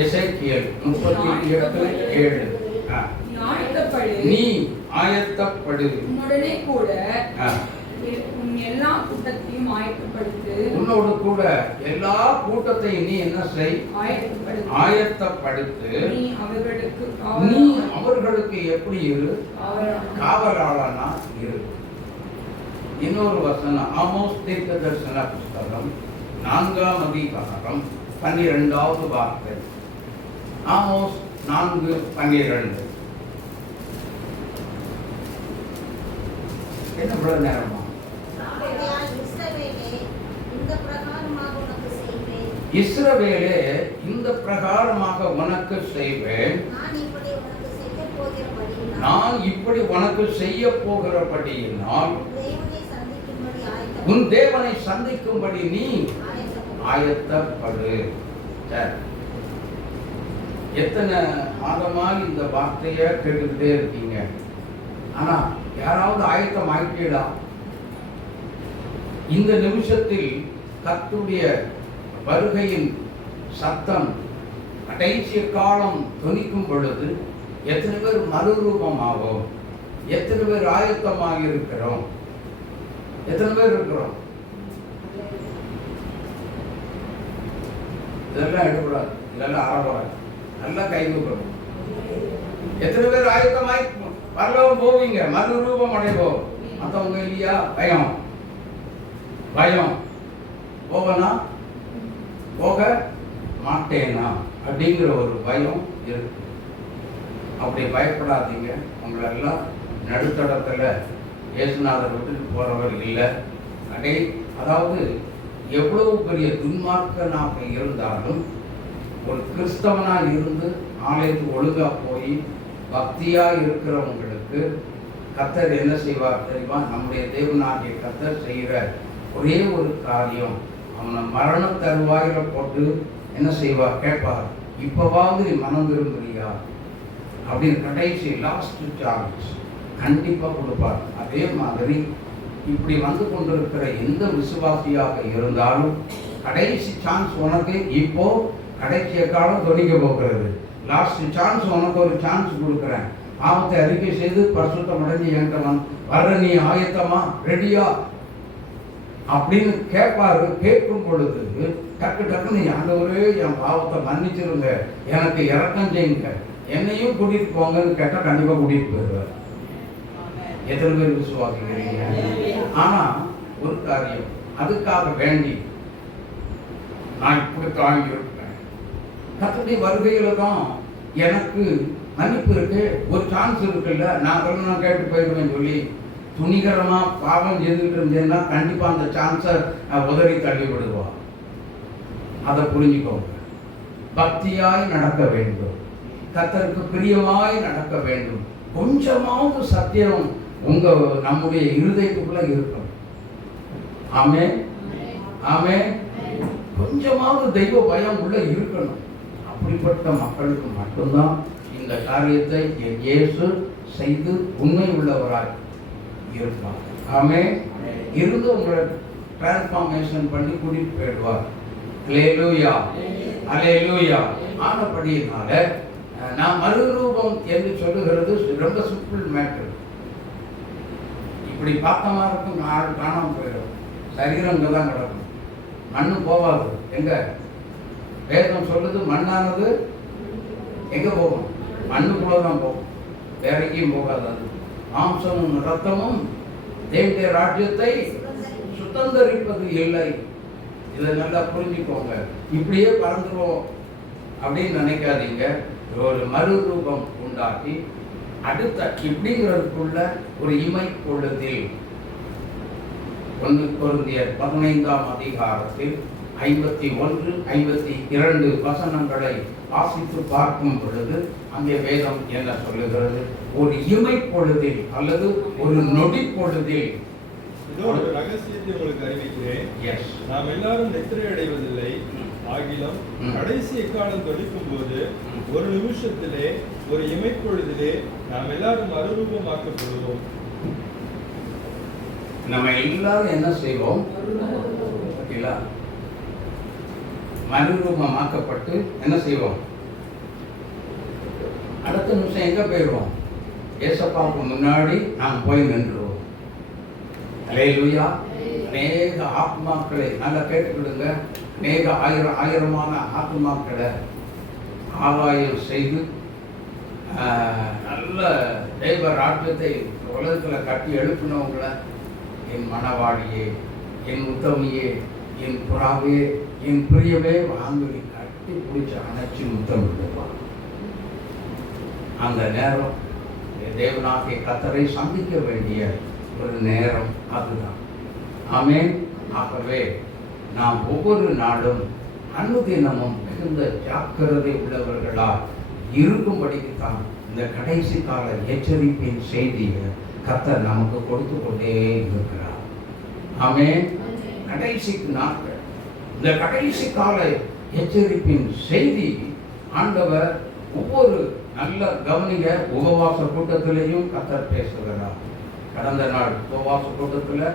எசேக்கியேல் 38:7. நீ ஆயத்தப்படு, உன்னுடனே கூட உன் எல்லா கூட்டத்தையும் ஆயத்தப்படுத்து. உன்னோடு கூட எல்லா கூட்டத்தையும் நீ என்ன செய்? ஆயத்தப்படுத்து. நீ அவர்களுக்கு எப்படி இரு? காவலாளனா இரு. இன்னொரு வசனம் ஆமோஸ் தீர்க்கதரிசன புஸ்தகம் 4ஆம் அதிகாரம் 12வது வார்த்தை. ஆமோஸ் 4:12. என்ன இவ்வளவு நேரமா? இஸ்ரவேலே இந்த பிரகாரமாக உனக்கு செய்வேன். நான் இப்படி உனக்கு செய்ய போகிறபடியினால் உன் தேவனை சந்திக்கும்படி நீ ஆயத்தப்படு. எத்தனை மாதமாக இந்த வார்த்தைய கேட்டுக்கிட்டே இருக்கீங்க. ஆனா யாராவது ஆயத்தம் ஆயிட்டீங்களா? இந்த நிமிஷத்தில் கர்த்தருடைய வருகையின் சத்தம் கடைசி காலம் தொனிக்கும் பொழுது எத்தனை பேர் மறுரூபமாகும்? எத்தனை பேர் ஆயத்தமாக இருக்கிறோம்? எத்தனை பேர் இருக்கிறோம்? இதெல்லாம் எடுக்கூடாது, இதெல்லாம் ஆரம்பம். நல்லா கைவிடணும். எத்தனை பேர் ஆயத்தமாய் பரலோகம் போவீங்க, மறுரூபம் அடைவோம்? மற்றவங்க இல்லையா? பயம் பயம். போவனா போக மாட்டேனா அப்படிங்கிற ஒரு பயம் இருக்கு. அப்படி பயப்படாதீங்க. உங்களெல்லாம் நடுத்தடத்தில் இயேசுநாதர் விட்டுட்டு போறவர் இல்லை. அதாவது எவ்வளவு பெரிய துன்மார்க்கனாக இருந்தாலும் ஒரு கிறிஸ்தவனாக இருந்து ஆலயத்துக்கு ஒழுங்கா போய் பக்தியா இருக்கிறவங்களுக்கு கர்த்தர் என்ன செய்வார் தெரியுமா? நம்முடைய தேவனாகிய கர்த்தர் செய்கிற ஒரே ஒரு காரியம், அவனை மரண தருவாயில போட்டு என்ன செய்வார்? கேட்பார், இப்பவாவது நீ மனம் விரும்புறியா அப்படின்னு. கடைசி லாஸ்ட் சான்ஸ் கண்டிப்பா கொடுப்பார். அதே மாதிரி இப்படி வந்து கொண்டிருக்கிற எந்த விசுவாசியாக இருந்தாலும் கடைசி சான்ஸ் உனக்கு. இப்போ கடைசிய காலம் தொனிக்க போகிறது. லாஸ்ட் சான்ஸ் உனக்கு ஒரு சான்ஸ் கொடுக்குறேன். பாவத்தை அறிக்கை செய்து பரிசுத்தம் அடைஞ்சு என்கிட்ட வர்ற நீ ஆயத்தமா, ரெடியா அப்படின்னு கேட்பாரு. கேட்கும் பொழுது டக்கு டக்குன்னு ஆண்டவரே என் பாவத்தை மன்னிச்சிருங்க, எனக்கு இறக்கம் செய்யுங்க, என்னையும் கூட்டிட்டு போங்கன்னு கேட்டா கண்டிப்பா கூட்டிட்டு போயிடுவார். எத்தனை பேர் விசுவாசிக்கிறீங்க? ஆனா ஒரு காரியம், அதுக்காக வேண்டி நான் இப்படி தாங்கி இருப்பேன், கர்த்தருடைய வருகையில தான் எனக்கு மன்னிப்பு இருக்கு, ஒரு சான்ஸ் இருக்குல்ல, நான் சொல்லணும் கேட்டு போயிடுவேன் சொல்லி துணிகரமா பாவம் செய்துகிட்டு இருந்தேன்னா கண்டிப்பா அந்த சான்ஸை உதறி தள்ளி விடுவான். அதை புரிஞ்சுக்கோங்க. பக்தியாய் நடக்க வேண்டும், கர்த்தருக்கு பிரியமாய் நடக்க வேண்டும். கொஞ்சமாவது சத்தியம் நம்முடைய இருதயத்துக்குள்ள இருக்கணும். ஆமென் ஆமென். கொஞ்சமாவது தெய்வ பயம் உள்ள இருக்கணும். அப்படிப்பட்ட மக்களுக்கு மட்டும்தான் இந்த காரியத்தை இயேசு செய்து உண்மை உள்ளவராய் இருப்பார். ஆமென். இருந்து உங்களை டிரான்ஸ்ஃபார்மேஷன் பண்ணி கூட்டிட்டு போயிடுவார். அல்லேலூயா அல்லேலூயா. ஆனபடியினால நான் மறுரூபம் என்று சொல்லுகிறது ரொம்ப சிம்பிள் மேட்டர். இப்படி பார்த்தமா இருக்கும், நாள் காணாமல் போயிடும், சரீரம் தான் கிடக்கும், மண்ணு போவாது. எங்க வேதம் சொல்லுது, மண்ணானது எங்க போகும்? மண்ணுக்குள்ளதான் போகும், வேற எங்கேயும் போகாது. அது மாம்சமும் ரத்தமும் தேவனுடைய ராஜ்யத்தை சுதந்தரிப்பது இல்லை. இதை நல்லா புரிஞ்சுக்கோங்க. இப்படியே பறந்துருவோம் அப்படின்னு நினைக்காதீங்க. ஒரு மறுரூபம் உண்டாக்கி அடுத்த இப்படிங்கிறதுக்குள்ள ஒரு இமை கொள்ளுதில் 1 கொரிந்தியர் 15ஆம் அதிகாரத்தில் 51, 52 வசனங்களை வாசித்து பார்க்கும் பொழுது அங்கே வேதம் என்ன சொல்லுகிறது? ஒரு இமை பொழுதில் அல்லது ஒரு நொடி பொழுதில். ஒரு ரகசியத்தை உங்களுக்கு அறிவிக்கிறேன். நாம் எல்லாரும் நித்திரை அடைவதில்லை, ஆகிலும் கடைசி எக்காலம் தொழிக்கும் போது ஒரு நிமிஷத்திலே, ஒரு இமைப்பொழுதிலே நாம் எல்லாரும் மறுரூபமாக்கப்படுவோம். நம்ம எல்லாரும் என்ன செய்வோம்? மறுரூபமாக்கப்பட்டு என்ன செய்வோம்? அடுத்த நிமிஷம் எங்க போயிடுவோம்? ஏசப்பாவுக்கு முன்னாடி நாம் போய் நின்றுவோம். அல்லேலூயா. அநேக ஆத்மாக்களை நல்லா கேட்டுக்கிடுங்க. அநேக ஆயிரமான ஆத்மாக்களை ஆதாயம் செய்து நல்ல தெய்வ ராஜ்யத்தை உலகத்தில் கட்டி எழுப்பினவங்களை, என் மனவாடியே, என் உத்தமியே, என் புறாவே, என் பிரியவே வாங்கி கட்டி பிடிச்சி அணைச்சி முத்தம் விடுவார். அந்த நேரம் தேவனாகிய கர்த்தரை சந்திக்க வேண்டிய ஒரு நேரம் அதுதான். ஆமென். ஆகவே நாம் ஒவ்வொரு நாளும் அனுதினமும் மிகுந்த ஜாக்கிரதை உள்ளவர்களாக இருக்கும்படிக்குத்தான் இந்த கடைசி கால எச்சரிப்பின் செய்தியை கர்த்தர் நமக்கு கொடுத்து கொண்டே இருக்கிறார். ஆமென். கடைசி நாட்கள், இந்த கடைசி கால எச்சரிப்பின் செய்தி ஆண்டவர் ஒவ்வொரு நல்ல கவனிக உபவாச கூட்டத்திலையும் கர்த்தர் பேசுகிறார். கடந்த நாள் உபவாச கூட்டத்தில்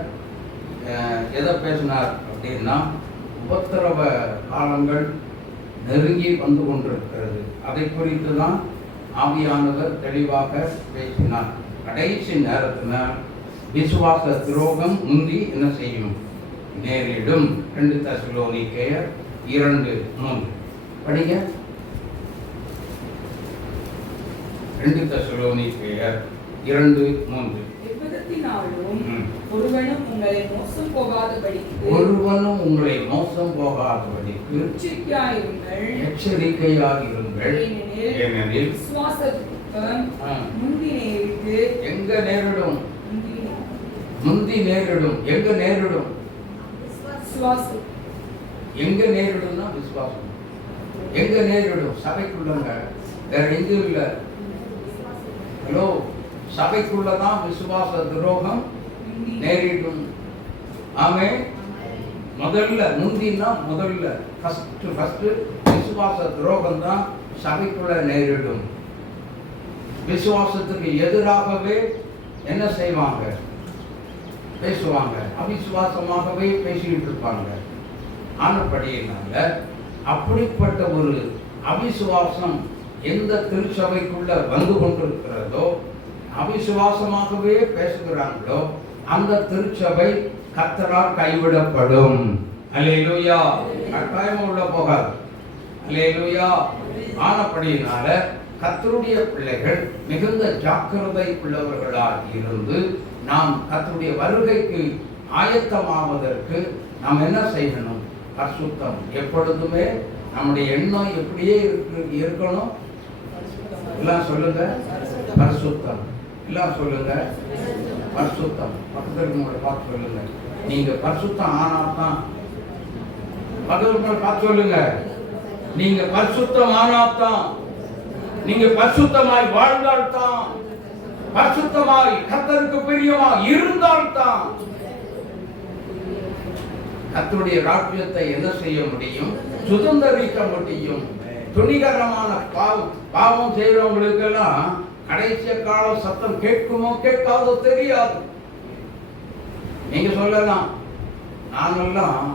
எதை பேசினார் அப்படின்னா, உபத்திரவ காலங்கள் நெருங்கி வந்து கொண்டிருக்கிறது. அதை குறித்து தான் ஆவியானவர் தெளிவாக பேசினார். கடைசி நேரத்தில் விசுவாச துரோகம் முந்தி என்ன செய்யும்? நேரிடும். 2 தெசலோனிக்கேயர் 2:3 படிங்க. 2 தெசலோனிக்கேயர் 2:3. ஒருவனும் உங்களை மோசம் போகாதபடிக்கு எச்சரிக்கையாயிருங்கள். ஏனெனில் எங்க நேரிடும்? முந்தி நேரிடும். எங்க நேரிடும்? எங்க நேரிடும்னா விசுவாசம். எங்க நேரிடும்? சபைக்குள்ளங்க, வேற எங்கும் இல்லை. ஹலோ, சபைக்குள்ளதான் விசுவாச துரோகம் நேரிடும். ஆமே. முதல்ல முந்தினா முதல்ல ஃபர்ஸ்ட் விசுவாச துரோகம் தான் சபைக்குள்ள நேரிடும். விசுவாசத்துக்கு எதிராகவே என்ன செய்வாங்க? பேசுவாங்க. அவிசுவாசமாகவே பேசிட்டு இருப்பாங்க. ஆனபடியினால அப்படிப்பட்ட ஒரு அவிசுவாசம் எந்த திருச்சபைக்குள்ள வந்து கொண்டிருக்கிறதோ, அவிசுவாசமாகவே பேசுகிறாங்களோ, அந்த திருச்சபை கர்த்தரால் கைவிடப்படும். அல்லேலூயா. கட்டாயம் உள்ள போகாது. அல்லேலூயா. ஆனபடியினால கர்த்தருடைய பிள்ளைகள் மிகுந்த ஜாக்கிரதை உள்ளவர்களாக இருந்து நாம் கர்த்தருடைய வருகைக்கு ஆயத்தமாவதற்கு நாம் என்ன செய்யணும்? பரிசுத்தம். எப்பொழுதுமே நம்முடைய எண்ணம் எப்படியே இருக்கணும். எல்லாம் சொல்லுங்க, பரிசுத்தம். எல்லாம் சொல்லுங்க, பரிசுத்தம். பக்கத்தில் உங்களை பார்த்து சொல்லுங்க, நீங்க பரிசுத்தம் ஆனாதான். பக்கத்தில் பார்த்து சொல்லுங்க, நீங்க பரிசுத்தம் ஆனாதான். நீங்க பரிசுத்தமாய் வாழ்ந்தால்தான், பரிசுத்தமாய் கர்த்தருக்கு பிரியமாய் இருந்தால்தான் கர்த்தருடைய ராஜ்யத்தை என்ன செய்ய முடியும்? சுதந்திரிக்க முடியும். துணிகரமான பாவம் செய்யறவங்களுக்கெல்லாம் கடைசி காலம் சத்தம் கேட்குமோ கேட்காதோ தெரியாது. நீங்க சொல்லலாம், நானெல்லாம்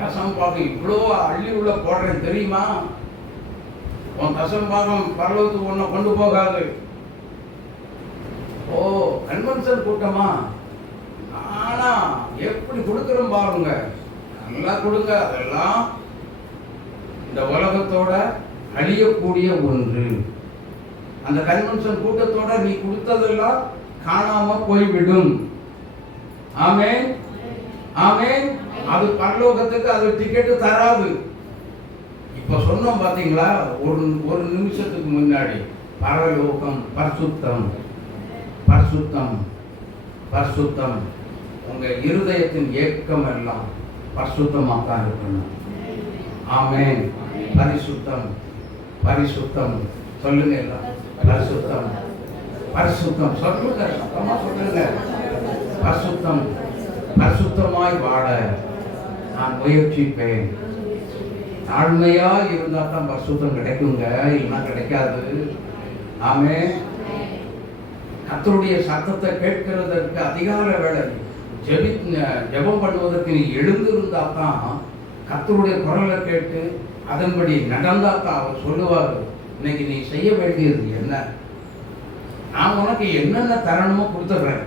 கசம்பாகம் இவ்வளோ அள்ளி உள்ள போடுறேன் தெரியுமா? உன் கசம்பாகம் பரலோகத்துக்கு ஒன்றும் கொண்டு போகாது. ஓ, கன்வென்ஷன் கூட்டமா? ஆனா எப்படி கொடுக்குறோம் பாருங்க, நல்லா கொடுங்க. அதெல்லாம் இந்த உலகத்தோட அழியக்கூடிய ஒன்று. அந்த கன்வென்ஷன் கூட்டத்தோட நீ கொடுத்ததெல்லாம் காணாம போய்விடும். ஆமென், ஆமென். அது பரலோகத்துக்கு அது டிக்கெட்டு தராது. இப்ப சொன்னோம் பாத்தீங்களா, ஒரு நிமிஷத்துக்கு முன்னாடி பரலோகம் பரிசுத்தம், பரிசுத்தம், பரிசுத்தம். உங்க இருதயத்தின் ஏக்கம் எல்லாம் பரிசுத்தமாக தான் இருக்கணும். ஆமென். பரிசுத்தம், பரிசுத்தம். சொல்லுங்க எல்லாம், பரிசுத்தம், பரிசுத்தம். சொல்லுங்க, சத்தமா சொல்லுங்க. பரிசுத்தம். பரிசுத்தமாய் வாழ நான் முயற்சிப்பேன். தாழ்மையா இருந்தா தான் பரிசுத்தம் கிடைக்குங்க, இல்லைன்னா கிடைக்காது. ஆமென். கர்த்தருடைய சத்தத்தை கேட்கிறதற்கு அதிகார வேலை ஜெபம் பண்ணுவதற்கு நீ எழுந்திருந்தா தான், கர்த்தருடைய குரலை கேட்டு அதன்படி நடந்தா தான் அவர் சொல்லுவார். இன்னைக்கு நீ செய்ய வேண்டியது என்ன? நான் உனக்கு என்னென்ன தரணுமோ கொடுத்துடுறேன்.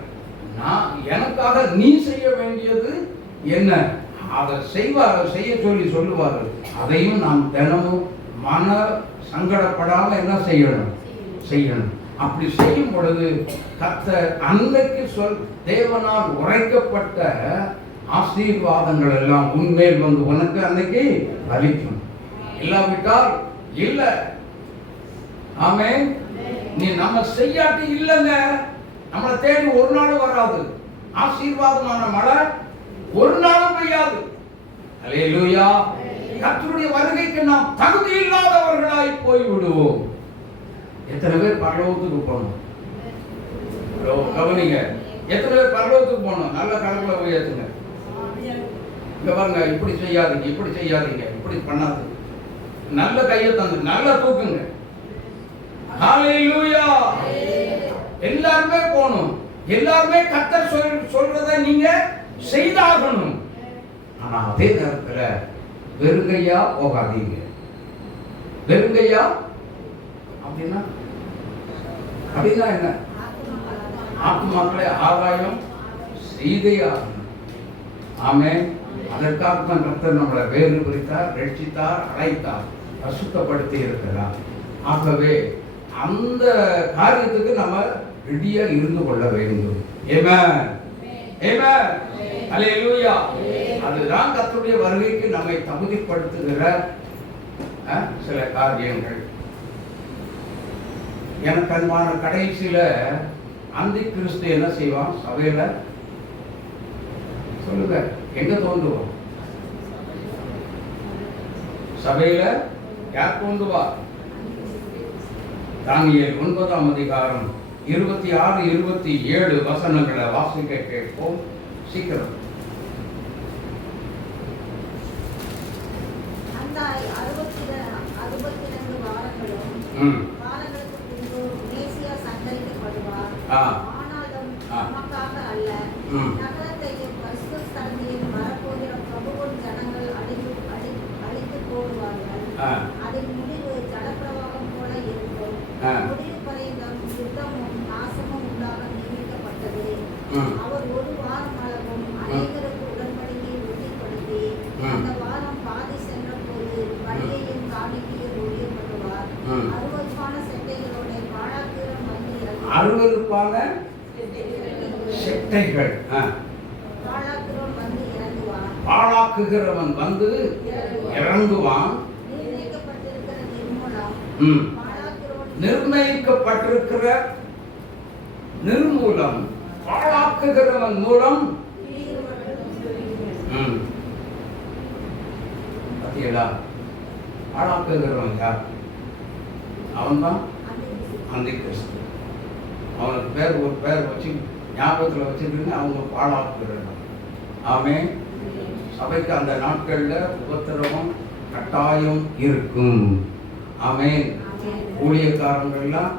நான் எனக்காக நீ செய்ய வேண்டியது என்ன? அதை செய்ய சொல்லி சொல்லுவார்கள். அதையும் நாம் தினமும் மன சங்கடப்படாம என்ன செய்யணும். அப்படி செய்யும் பொழுது கர்த்தர் அன்னைக்கு தேவனால் உரைக்கப்பட்ட ஆசீர்வாதங்கள் எல்லாம் உன்மேல் வந்து உனக்கு அன்னைக்கு அளிக்கும். இல்லாவிட்டால் இல்ல. ஆமென். நீ நம்ம செய்யாட்டி இல்லைங்க, நம்மளை தேடி ஒரு நாள் வராது. ஆசீர்வாதமான மழை ஒரு நாளும் பெய்யாது. அல்லேலூயா. கர்த்தருடைய வருகைக்கு நாம் தகுதி இல்லாதவர்களாய் போய் விடுவோம். எத்தனை பேர் பரலோகத்துக்கு போகணும்? கவனிங்க, எத்தனை பேர் பரலோகத்துக்கு போகணும்? நல்ல கணக்குல போய் ஏத்துங்க. இங்க பாருங்க, இப்படி செய்யாதீங்க, இப்படி பண்ணாது. நல்ல கையை தந்து நல்லா தூக்குங்க. ஹல்லேலூயா. எல்லாருமே போகணும். எல்லாருமே கர்த்தர் சொல்றதை நீங்க செய்தாகணும். ஆனா அதே நேரத்துல வெறுங்கையா போகாதீங்க. வெறுங்கையா அப்படின்னா என்ன? ஆத்துமாக்களை ஆதாயம் செய்தையாகணும். ஆமென். அதற்காக தான் கர்த்தர் நம்மளை வேறு பிரித்தார், ரட்சித்தார், அழைத்தார், பரிசுத்தப்படுத்தி இருக்கிறார். ஆகவே அந்த காரியத்துக்கு நம்ம ரெடியா இருந்து கொள்ள வேண்டும். ஆமென். ஆமென். அல்லேலூயா. அதுதான் கர்த்தருடைய வருகைக்கு நம்மை தகுதிப்படுத்துகிற சில காரியங்கள். எனக்கு அன்பான கடைசியில அந்தி கிறிஸ்து என்ன செய்வான்? சபையில சொல்லுங்க, எங்க தோன்றுவான்? சபையில யார் தோன்றுவா? தானியேல் 9ஆம் அதிகாரம் 26, 27 வசனங்களை வாசிக்க கேட்போம். சீக்கிரம். அந்த 62 வாரங்களும் காலங்களுக்கு பின்பு மேசியா சங்கரிக்கப்படுவார். ஆனாலும் நமக்காக அல்ல, நகரத்தையும் பரிசுத்த ஸ்தலத்தையும் வரப்போகிற பிரபுவின் ஜனங்கள் அழித்து போடுவார்கள். அதன் முடிவு ஜலப்பிரவாகம் போல இருக்கும். முடிவு பரியந்தம் யுத்தமும் நாசமும் உண்டாக நியமிக்கப்பட்டது. அவர் ஒரு வாரம் அளவும் அநேகருக்கு உடன்படிக்கை உறுதிப்படுத்தி அந்த வாரம் பாதி சென்ற போது வழியையும் காணிக்கையும் ஒழியப்படுவார். அருவருப்பான செட்டைகளோட பாழாக்குகிறவன் வந்து பாழாக்குகிறவன் வந்து இறங்குவான். நிர்ணயிக்கப்பட்டிருக்கிற நிர்மூலம் பாழாக்குகிறவன் மூலம் பார்த்தீங்களா? பாழாக்குகிறவன் யார்? அவன்தான் அந்தி கிறிஸ்து. அவனுக்கு ஒரு பேர் வச்சு ஞாபகத்தில் வச்சுக்கிட்டு அவங்க பாழாக்குகிறவன். ஆமென். சபைக்கு அந்த நாட்கள்ல உபத்திரவம் கட்டாயம் இருக்கும். ஆமென். ஊழியக்காரங்கள்லாம்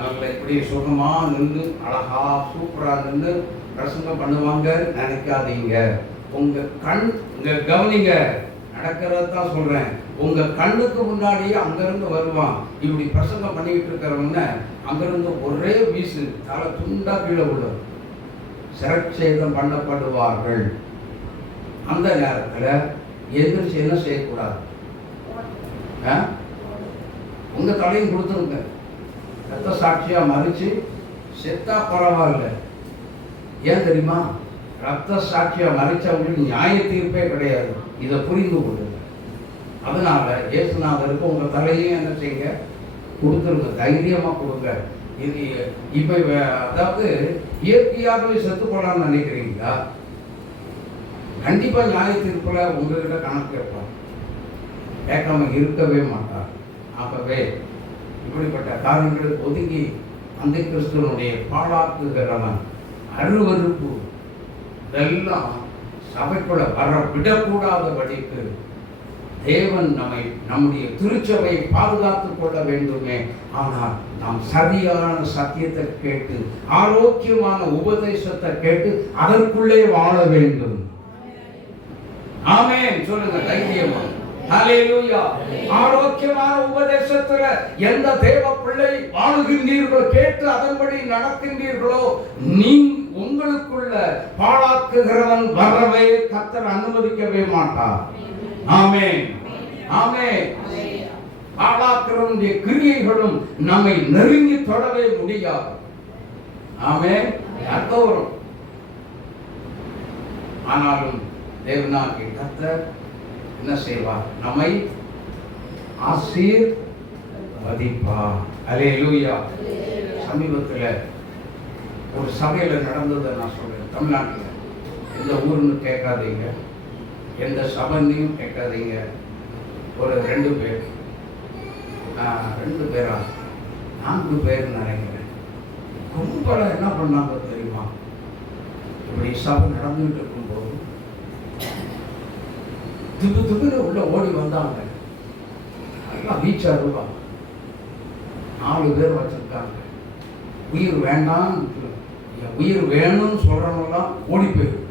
நல்ல இப்படி சுகமா நின்று அழகா சூப்பரா நின்று பிரசங்கம் பண்ணுவாங்க நினைக்காதீங்க. உங்க கவனிங்க, நடக்கிறதான் சொல்றேன். உங்க கண்ணுக்கு முன்னாடியே அங்கிருந்து வருவான். இப்படி பிரசங்கம் பண்ணிக்கிட்டு இருக்கிறவங்க அங்கிருந்து ஒரே வீசு தலை துண்டா கீழே விடும். சிரச்சேதம் பண்ணப்படுவார்கள். அந்த நேரத்துல எதிர்த்து என்ன செய்யக்கூடாது? உங்க தலையும் கொடுத்துருங்க. ரத்த சாட்சியா மறிச்சு செத்தா பரவாயில்ல. ஏன் தெரியுமா? ரத்த சாட்சியா மறிச்சவங்களுக்கு நியாய தீர்ப்பே கிடையாது. இதை புரிந்து கொள்ளுங்க. அதனால இயேசுநாதருக்கு உங்க தலையும் என்ன செய்யுங்க? கொடுத்துருங்க. தைரியமா கொடுங்க. இது இப்ப அதாவது இயற்கையாகவே செத்து போலான்னு நினைக்கிறீங்களா? கண்டிப்பா நியாய தீர்ப்புல உங்ககிட்ட கணக்கு கேட்பான். கேட்காம இருக்கவே மாட்டார். ஆகவே இப்படிப்பட்ட காரியங்களுக்கு ஒதுங்கி அந்த கிறிஸ்துவனுடைய பாழாக்குகிறவன் அருவருப்பு இதெல்லாம் சபைக்குள்ள வர விடக்கூடாதபடிக்கு தேவன் நம்முடைய திருச்சபையை பாதுகாத்துக் கொள்ள வேண்டுமே. ஆனால் நாம் சரியான சத்தியத்தை கேட்டு ஆரோக்கியமான உபதேசத்தை கேட்டு அதற்குள்ளே வாழ வேண்டும். ஆமென் சொல்லுங்க தைரியமா. ஹல்லேலூயா. ஆரோக்கியமான உபதேசத்துல எந்த தேவ பிள்ளை வாழுகின்றீர்களோ, கேட்டு அதன்படி நடக்கின்றீர்களோ, உங்களுக்குள்ள பாழாக்குகிறவன் வரவே கர்த்தர் அனுமதிக்கவே மாட்டார். ஆமென், ஆமென். பாழாக்குறவனுடைய கிரியைகளும் நம்மை நெருங்கி தொடவே முடியாது. ஆமென். அர்த்தம். ஆனாலும் தேவனாகிய கர்த்தர் என்ன செய்வார்? நம்மை ஆசீர்வதிப்பார். அல்லேலூயா. சமீபத்தில் ஒரு சபையில நடந்ததை நான் சொல்றேன். தமிழ்நாட்டில் எந்த ஊர்னு கேட்காதீங்க, எந்த சபையும் கேட்காதீங்க. ஒரு 2 பேர் 2 பேரா 4 பேர் நினைக்கிறேன். கும்பல என்ன பண்ணாங்க தெரியுமா? இப்படி சபை நடந்துகிட்டு இருக்கும்போது திபுன்னு உள்ள ஓடி வந்தாங்க. எல்லாம் வீச்சா ரூபா 4 பேர் வச்சிருக்காங்க. உயிர் வேண்டாம், உயிர் வேணும்னு சொல்றவங்கலாம் ஓடி போயிடும்,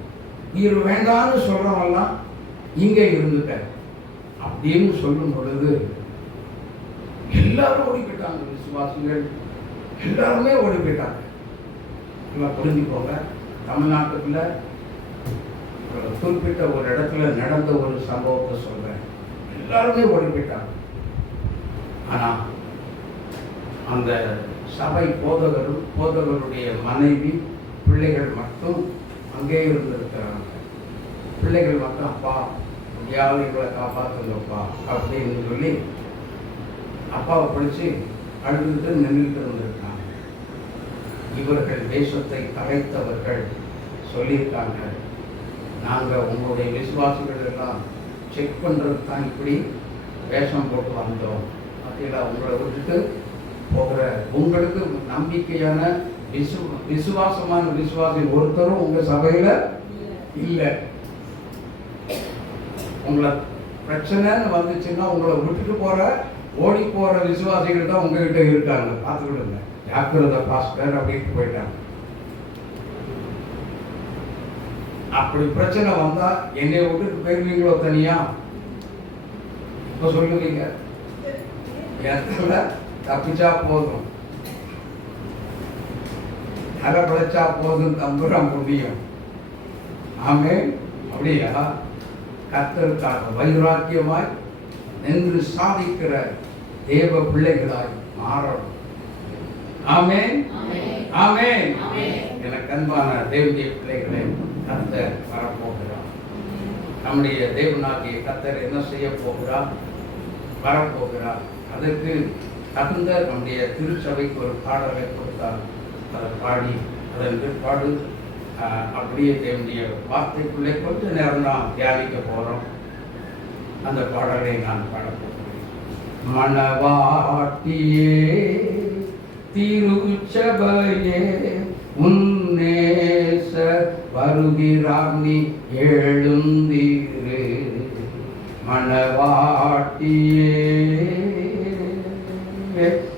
உயிர் வேண்டாம்னு சொல்றவங்கலாம் இங்கே இருந்துட்ட அப்படின்னு சொல்லும் பொழுது எல்லாரும் ஓடி போயிட்டாங்க. விசுவாசிகள் எல்லாருமே ஓடி போயிட்டாங்க. எல்லாம் புரிஞ்சுக்கோங்க. தமிழ்நாட்டுக்குள்ள குறிப்பிட்ட ஒரு இடத்துல நடந்த ஒரு சம்பவத்தை சொல்றேன். எல்லாருமே ஓடி போயிட்டாங்க. ஆனா அந்த சபை போதகருடைய மனைவி, பிள்ளைகள் மட்டும் அங்கே இருந்திருக்கிறாங்க. பிள்ளைகள் மட்டும், அப்பா எப்படியாவது எங்களை காப்பாற்றுங்கப்பா அப்படின்னு சொல்லி அப்பாவை பிடிச்சி அழுதுட்டு நின்றுட்டு இருந்திருக்காங்க. இவர்கள் தேசத்தை கலைத்தவர்கள் சொல்லியிருக்காங்க, நாங்கள் உங்களுடைய விசுவாசிகள் எல்லாம் செக் பண்ணுறது தான் இப்படி வேஷம் போட்டு வந்தோம். அதில் உங்களை விட்டுட்டு போகிற உங்களுக்கு நம்பிக்கையான விசுவாசமான விசுவாசி ஒருத்தரும் உங்கள் சபையில் இல்லை. உங்களை பிரச்சனைன்னு வந்துச்சுன்னா உங்களை விட்டுட்டு போகிற ஓடி போகிற விசுவாசிகள் தான் உங்ககிட்ட இருக்காங்க. பார்த்துக்கிடுங்க, ஜாக்கிரதை பாஸ்டர் அப்படின்ட்டு போயிட்டாங்க. அப்படி பிரச்சனை வந்தா என்னை விட்டுட்டு போயிருவீங்களோ தனியா? இப்ப சொல்லுவீங்க, இடத்துல தப்பிச்சா போதும், தலை பிழைச்சா போதும், தம்புறான் முடியும். ஆமே, அப்படியா? கர்த்தருக்காக வைராக்கியமாய் நின்று சாதிக்கிற தேவ பிள்ளைகளாய் மாறணும். ஆமென், ஆமென். எனக்கு அன்பான தேவனுடைய பிள்ளைகளே, கர்த்தர் வரப்போகிறார். நம்முடைய தேவனாகிய கர்த்தர் என்ன செய்ய போகிறார்? வரப்போகிறார். அதற்கு தகுந்த நம்முடைய திருச்சபைக்கு ஒரு பாடலை கொடுத்தார். அதை பாடி அதன் பிற்பாடு அப்படியே தேவனுடைய வார்த்தைக்குள்ளே கொஞ்ச நேரம் தான் தியானிக்க போகிறோம். அந்த பாடலை நான் பாடப்போகிறேன். மணவாட்டியே திருச்சபையே உன்னேச வருகிறார், நீ எழுந்தீரு. மணவாட்டியே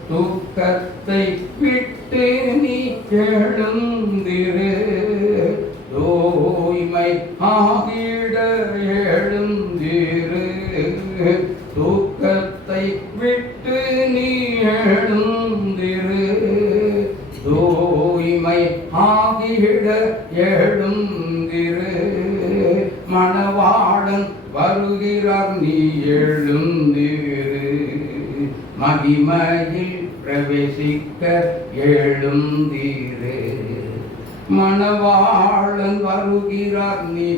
தூக்கத்தை விட்டு நீ எழுந்திரு, தூய்மை ஆகிட எழுந்திரு. தூக்கத்தை விட்டு நீ எழுந்திரு, தூய்மை ஆகிட எழுந்திரு. மணவாளன் வருகிறார், நீ எழுந்திரு. மகிமையில் பிரவேசிக்க எழுந்திரு. மணவாளன் வருகிறார், நீ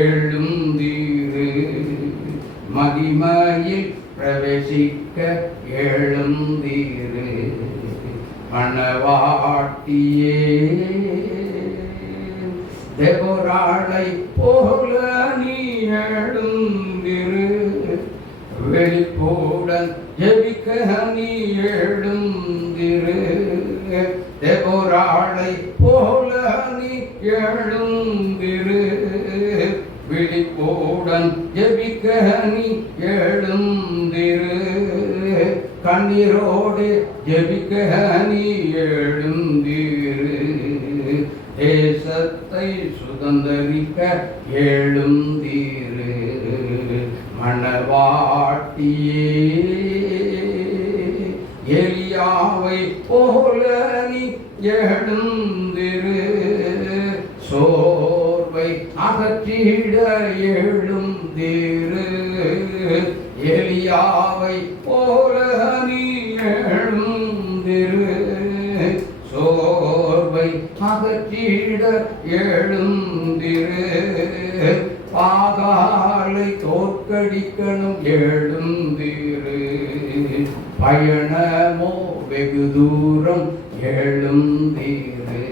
எழுந்திரு. மகிமையில் பிரவேசிக்க எழுந்திரு. மணவாட்டியே தேவராளை போல நீ எழுந்திரு. வெளிப்போடன் ஜெபிக்க நீ எழுந்திரு. தேவராளை போல நீ எழுந்திரு. விழிப்போடன் ஜெபிக்க நீ எழுந்திரு. கண்ணீரோடு ஜெபிக்க நீ எழுந்திரு. தேசத்தை சுதந்தரிக்க எழுந்திரு. மணவாட்டியே மனவாட்டியே எலியாவை போல நீ எழுந்திரு, சோர்வை அகற்றிட எழுந்திரு. எலியாவை போல நீ எழுந்திரு, சோர்வை அகற்றிட எழுந்திரு. பாகாலை தோற்கடிக்கணும் எழுந்திரு, பயணமோ வெகு தூரம் எழுந்திரு.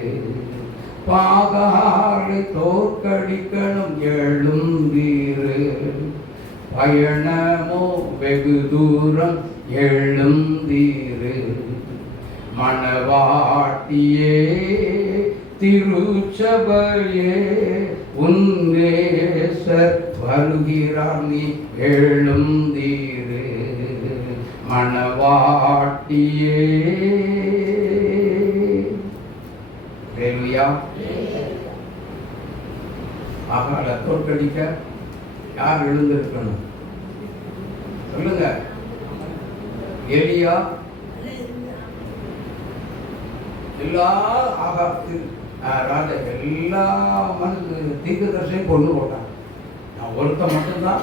பாகாலை தோற்கடிக்கணும் எழுந்திரு, பயணமோ வெகு தூரம் எழுந்திரு. மனவாட்டியே திருச்சபையே உன்னேசர் வருகிறார், நீ எழுந்தீரு. மனவாட்டியே ஹல்லேலூயா. ஆகால தோற்கடிக்க யார் எழுந்திருக்கணும் சொல்லுங்க? எலியா எல்லா ஆகாத்து ராஜா எல்லா தீர்க்கதரிசியும் கொண்டு போட்டான். நான் ஒருத்த மட்டும்தான்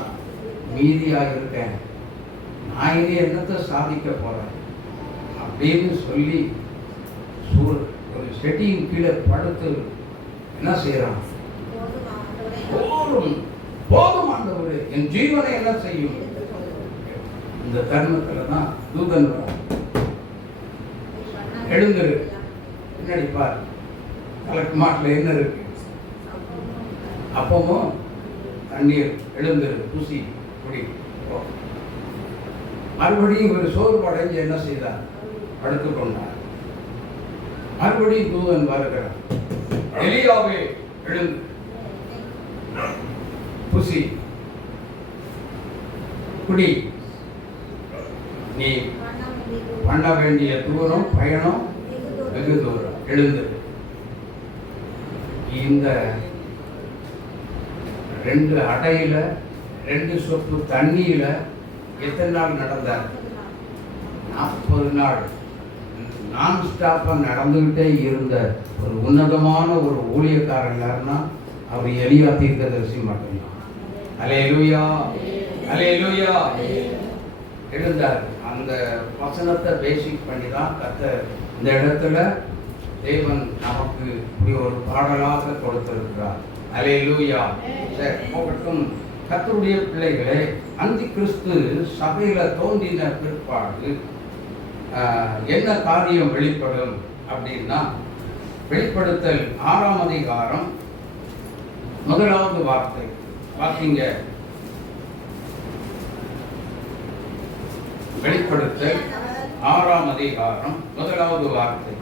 மீதியாக இருக்கேன், நான் இனி என்னத்தை சாதிக்க போறேன் அப்படின்னு சொல்லி ஒரு செடியின் கீழே படுத்து என்ன செய்யறான்? போதும் போதும் ஆண்டவரே, என் ஜீவனை என்ன செய்யும்? இந்த தருணத்துல தான் தூதன் வர, எழுந்திரு, பின்னாடி பார், தலைக்கு மாட்டில் என்ன இருக்கு? அப்பமும் தண்ணீர், எழுந்திரு, குசி, குடி. மறுபடியும் ஒரு சோர்வடைஞ்சு என்ன செய்தார்? படுத்துக் கொண்டார். மறுபடியும் தூதன் வருகிறார், எலியாவே எழுந்து குசி, குடி, நீ பண்ண வேண்டிய தூரம் பயணம் வெகு தூரம், எழுந்து. இந்த 2 அடையில 2 சொப்பு தண்ணியில எத்தனை நாள் நடந்தார்? 40 நாள் நான் ஸ்டாப்பா நடந்துகிட்டே இருந்த ஒரு உன்னதமான ஒரு ஊழியக்காரன் யாருன்னா அவர் எலியா தீர்க்கதரிசி மட்டும்தான். அல்லேலூயா, அல்லேலூயா. எழுந்தார். அந்த வசனத்தை பேசிக் பண்ணி தான் கர்த்தர் இந்த இடத்துல தேவன் நமக்கு இப்படி ஒரு பாடலாக கொடுத்திருக்கிறார். அல்லேலூயா. சரி, போகட்டும். கர்த்தருடைய பிள்ளைகளே, அந்தி கிறிஸ்து சபையில தோன்றின பிற்பாடு என்ன காரியம் வெளிப்படும் அப்படின்னா, வெளிப்படுத்தல் 6ஆம் அதிகாரம் 1வது வார்த்தை வாசிங்க. வெளிப்படுத்தல் 6ஆம் அதிகாரம் 1வது வார்த்தை.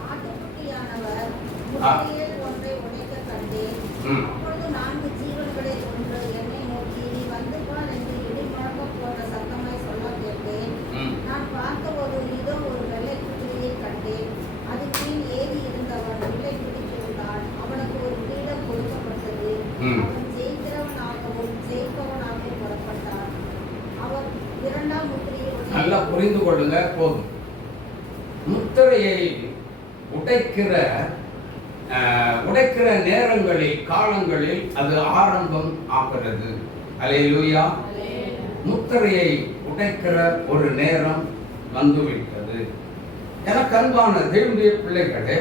நல்லா புரிந்து கொள்ளுங்க போதும். முத்திரையை உடைக்கிற நேரங்களில், காலங்களில் அது ஆரம்பம் ஆகிறது. அல்லேலூயா. முத்திரையை உடைக்கிற ஒரு நேரம் வந்துவிட்டது. எனக்கு அன்பான தேவனுடைய பிள்ளைகளே,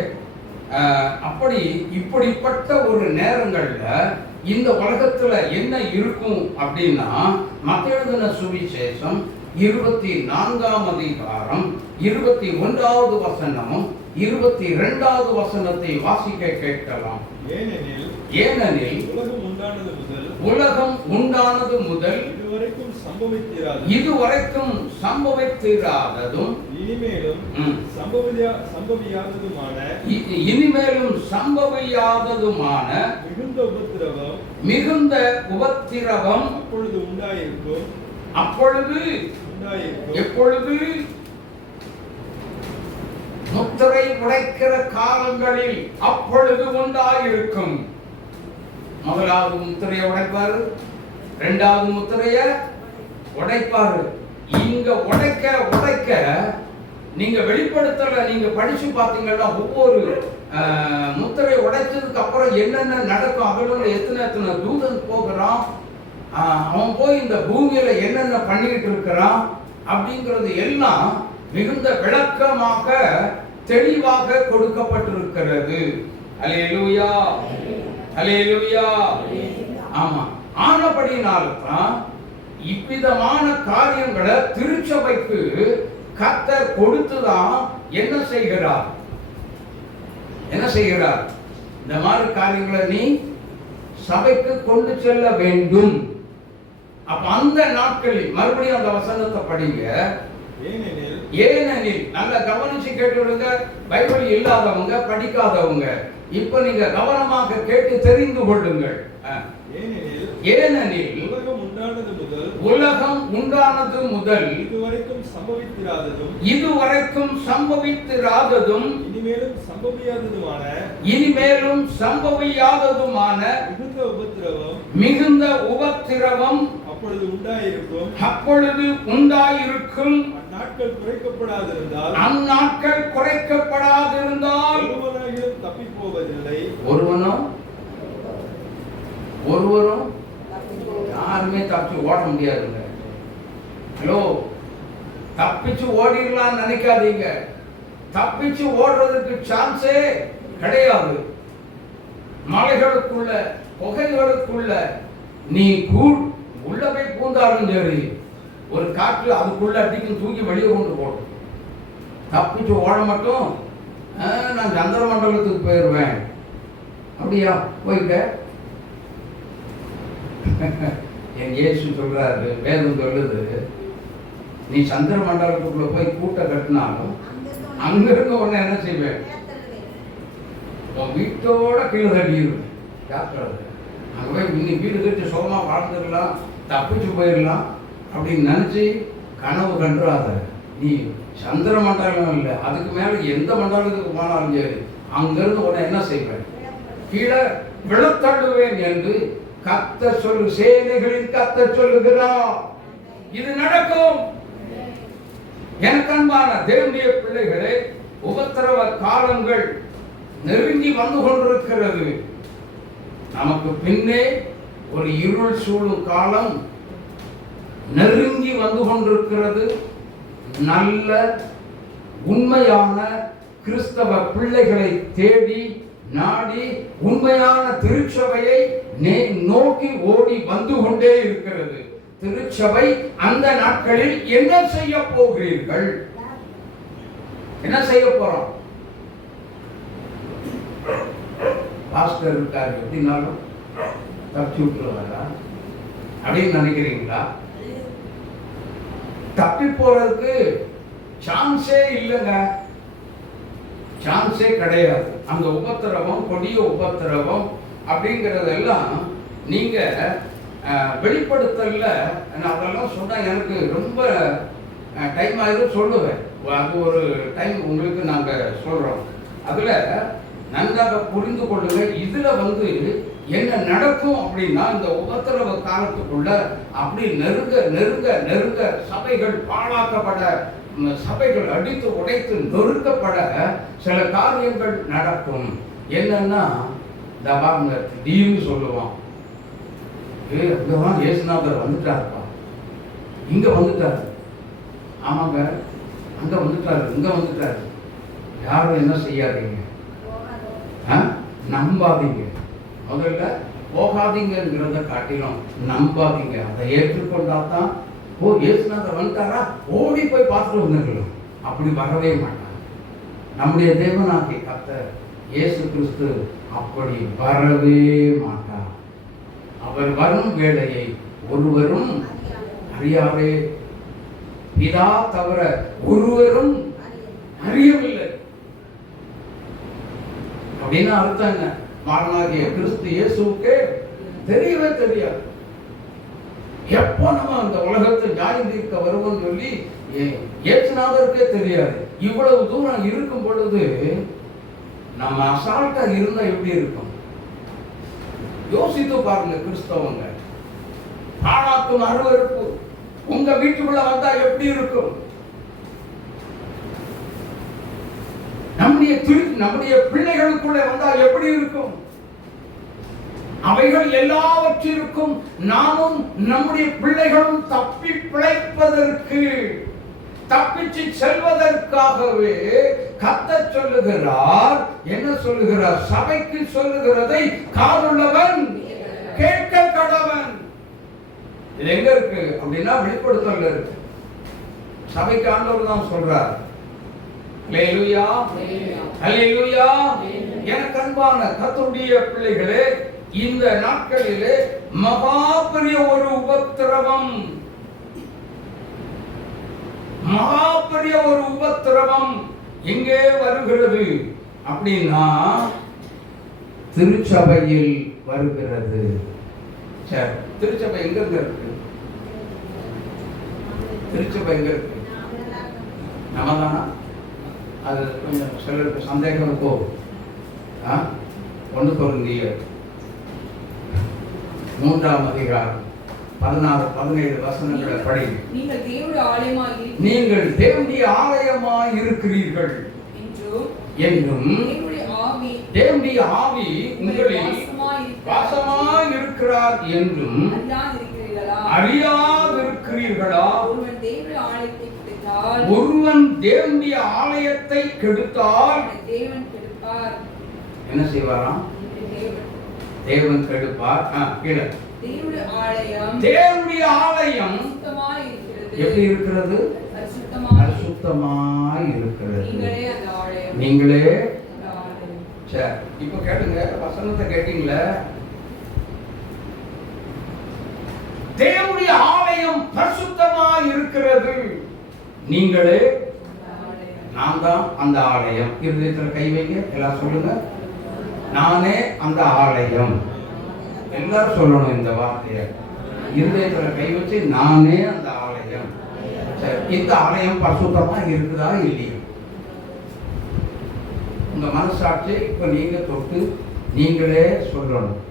இப்படிப்பட்ட ஒரு நேரங்கள்ல இந்த உலகத்துல என்ன இருக்கும் அப்படின்னா, மத்தேயு எழுதின சுவிசேஷம் 24ஆம் அதிகாரம் 21வது வசனமும் 22வது வசனத்தை வாசிக்க கேட்கலாம். ஏனெனில் உலகம் உண்டானது முதல் இதுவரைக்கும் சம்பவித்திராததும் இனிமேலும் சம்பவியாததுமான மிகுந்த உபத்திரவம் அப்பொழுது எப்பொழுது? முத்திரை உடைக்கிற காலங்களில் அப்பொழுது உண்டாயிருக்கும். முதலாவது முத்திரையை உடைப்பாரு, 2வது முத்திரையை உடைப்பாரு, இங்க உடைக்க நீங்க வெளிப்படுத்தல நீங்க படிச்சு பார்த்தீங்கன்னா ஒவ்வொரு முத்திரை உடைச்சதுக்கு அப்புறம் என்னென்ன நடக்கும், அவர்கள் எத்தனை தூதன் போகிறான், அவன் போய் இந்த பூமியில என்னென்ன பண்ணிட்டு இருக்கிறான் அப்படிங்கிறது எல்லாம் மிகுந்த விளக்கமாக தெளிவாக கொடுக்கப்பட்டிருக்கிறது. அல்லேலூயா, அல்லேலூயா. ஆமா, ஆனபடினால்தான் இவ்விதமான காரியங்களை திருச்சபைக்கு கர்த்தர் கொடுத்துதான் என்ன செய்கிறார்? இந்த மாதிரி காரியங்களை நீ சபைக்கு கொண்டு செல்ல வேண்டும். அப்ப அந்த நாட்களில் மறுபடியும் அந்த வசனத்தை படிங்க. ஏனெனில் நல்லா கவனிச்சு கேட்டு விடுங்க. பைபிள் இல்லாதவங்க, படிக்காதவங்க இப்ப நீங்க கவனமாக கேட்டு தெரிந்து கொள்ளுங்கள். ஏனெனில் உலகம் உண்டானது முதல் இதுவரைக்கும் சம்பவித்திராததும் இனிமேலும் சம்பவியாததுமான மிகுந்த உபத்திரவம் அப்பொழுது உண்டாயிருக்கும். அந்நாட்கள் குறைக்கப்படாதிருந்தால் ஒருவரும் யாருமே தப்பிச்சு ஓட முடியாதுங்க. ஹலோ, தப்பிச்சு ஓடிடலாம் நினைக்காதீங்க. தப்பிச்சு ஓடுறதுக்கு சான்ஸே கிடையாது. மலைகளுக்குள்ள, புகைகளுக்குள்ள நீ உள்ள போய் பூந்தாலும் சரி, ஒரு காற்று அதுக்குள்ள அடிக்கும், தூக்கி வெளியே கொண்டு போடும். தப்பிச்சு ஓட மட்டும் நான் சந்திர மண்டலத்துக்கு போயிடுவேன். அப்படியா? போயிட்ட என் இயேசு சொல்றாரு, வேதம் சொல்லுது, நீ சந்திர மண்டலத்துக்குள்ள போய் கூட்ட கட்டினாலும் அங்க இருக்க உடனே என்ன செய்வேன்? உன் வீட்டோட கீழே தள்ளிடுவேன். ஜாக்கிரதை. அங்கே போய் இன்னைக்கு வீடு கட்டி சுகமா வாழ்ந்துடலாம், தப்பிச்சு போயிடலாம் அப்படின்னு நினைச்சு கனவு கண்டுறாத. நீ சந்திர மண்டலம் இல்லை, அதுக்கு மேல எந்த மண்டலத்துக்கு போனாலும் சரி, அங்கிருந்து உடனே என்ன செய்வேன்? கீழே விழத்தள்ளுவேன் என்று கர்த்தர் சொல்லு, சேனைகளின் கர்த்தர் சொல்லுகிறார். இது நடக்கும். எனக்கு அன்பான தேவனுடைய பிள்ளைகளே, உபத்திரவ காலங்கள் நெருங்கி வந்து கொண்டிருக்கிறது. நமக்கு பின்னே ஒரு இருள் சூழும் காலம் நெருங்கி வந்து கொண்டிருக்கிறது. நல்ல உண்மையான கிறிஸ்தவ பிள்ளைகளை தேடி நாடி உண்மையான திருச்சபையை நோக்கி ஓடி வந்து கொண்டே இருக்கிறது. திருச்சபை அந்த நாட்களில் என்ன செய்ய போகிறீர்கள்? என்ன செய்ய போறோம்? பாஸ்டர் இருக்காரு, எப்படினாலும் தப்பி விட்டுருவாரா அப்படின்னு நினைக்கிறீங்களா? தப்பி போறதுக்கு சான்ஸே இல்லைங்க, சான்ஸே கிடையாது. அந்த உபத்திரவம், கொடிய உபத்திரவம் அப்படிங்கிறதெல்லாம் நீங்க வெளிப்படுத்தல. அதெல்லாம் சொன்னா எனக்கு ரொம்ப டைம் ஆயிரும் சொல்லுவேன். அது ஒரு டைம் உங்களுக்கு நாங்க சொல்றோம். அதுல நன்றாக புரிந்து கொள்ளுங்க. இதுல என்ன நடக்கும் அப்படின்னா, இந்த உபத்திரவ காலத்துக்குள்ள அப்படி நெருங்க நெருங்க நெருங்க சபைகள் பாழாக்கப்பட, சபைகள் அடித்து உடைத்து நொறுக்கப்பட சில காரியங்கள் நடக்கும். என்னன்னா, திடீர்னு சொல்லுவான், அங்கதான் இயேசுநாதர் வந்துட்டாருப்பா, இங்க வந்துட்டாரு. ஆமாங்க, அங்க வந்துட்டாரு, இங்க வந்துட்டாரு. யாரும் என்ன செய்யாதீங்க, நம்பாதீங்க. முதல்ல போகாதீங்கிறத காட்டிலும் நம்பாதீங்க. அதை ஏற்றுக்கொண்டாதான், ஓ இயேசுநாதர் வந்துட்டாரா, ஓடி போய் பார்த்துட்டு வந்துருக்கலாம். அப்படி வரவே மாட்டார். நம்முடைய தேவனாகிய கர்த்தர் இயேசு கிறிஸ்து அப்படி வரவே மாட்டார். அவர் வரும் வேளையை ஒருவரும் அறியாரே, பிதா தவிர ஒருவரும் அறியவில்லை. அப்படின்னு அர்த்தம் என்ன? மாறனாகிய கிறிஸ்து இயேசுவுக்கு தெரியவே தெரியாது. எப்போ நம்ம அந்த உலகத்தை நியாயம் தீர்க்க வருவோம்னு சொல்லி இயேசுநாதருக்கே தெரியாது. இவ்வளவு தூரம் இருக்கும் பொழுது நம்ம அசால்ட்டா இருந்தா எப்படி இருக்கும்? யோசித்து பாருங்க. கிறிஸ்தவங்க பாழாக்கும் அருவருப்பு, உங்க வீட்டுக்குள்ள வந்தா எப்படி இருக்கும்? நம்முடைய பிள்ளைகளுக்குள்ள வந்தால் எப்படி இருக்கும்? அவைகள் எல்லாவற்றிற்கும் நாமும் நம்முடைய பிள்ளைகளும் தப்பி பிழைப்பதற்கு, தப்பிச்சு செல்வதற்காகவே கர்த்தர் சொல்லுகிறார். என்ன சொல்லுகிறார்? சபைக்கு சொல்லுகிறதை காதுள்ளவன் கேட்க கடவன். இது எங்க இருக்கு அப்படின்னா வெளிப்படுத்தல இருக்கு. சபைக்கு ஆண்டவர் தான் சொல்றார். அல்லேலூயா, அல்லேலூயா. எனக்கு அன்பான கர்த்தருடைய பிள்ளைகளே, இந்த நாட்களிலே மகா பெரிய ஒரு உபத்திரவம், மகா பெரிய ஒரு உபத்திரவம் எங்கே வருகிறது அப்படின்னா திருச்சபையில் வருகிறது. சரி, திருச்சபை எங்க இருக்கு? திருச்சபை எங்க இருக்கு? நம்ம தானா? அது கொஞ்சம் சிலருக்கு சந்தேகம் போகும். 1 கொரிந்தியர் 3ஆம் அதிகாரம் 16-17 வசனங்களை படி. நீங்கள் தேவனுடைய ஆலயமாய் இருக்கிறீர்கள் என்றும் தேவனுடைய ஆவி உங்களில் வாசமாய் இருக்கிறார் என்றும் அறியாதிருக்கிறீர்களா? ஒருவன் தேவனுடைய ஆலயத்தை கெடுத்தால் என்ன செய்வாராம்? தேவன் கெடுப்பார். கீழே தேவனுடைய ஆலயம் எப்படி இருக்கிறது? பரிசுத்தமாய் இருக்கிறது. நீங்களே. சரி, இப்ப கேளுங்க, வசனத்தை கேட்டீங்களா? தேவனுடைய ஆலயம் பரிசுத்தமாய் இருக்கிறது. நீங்களே. நான் தான் அந்த ஆலயம். இருதயத்தில் கை வைங்க, எல்லாம் சொல்லுங்க. நானே அந்த ஆலயம். எல்லாரும் சொல்லணும் இந்த வார்த்தையை. இருதயத்துல கை வச்சு நானே அந்த ஆலயம். சரி, இந்த ஆலயம் பரிசுத்தமா இருக்குதா இல்லையா? உங்க மனசாட்சி இப்ப நீங்க தொட்டு நீங்களே சொல்லணும்,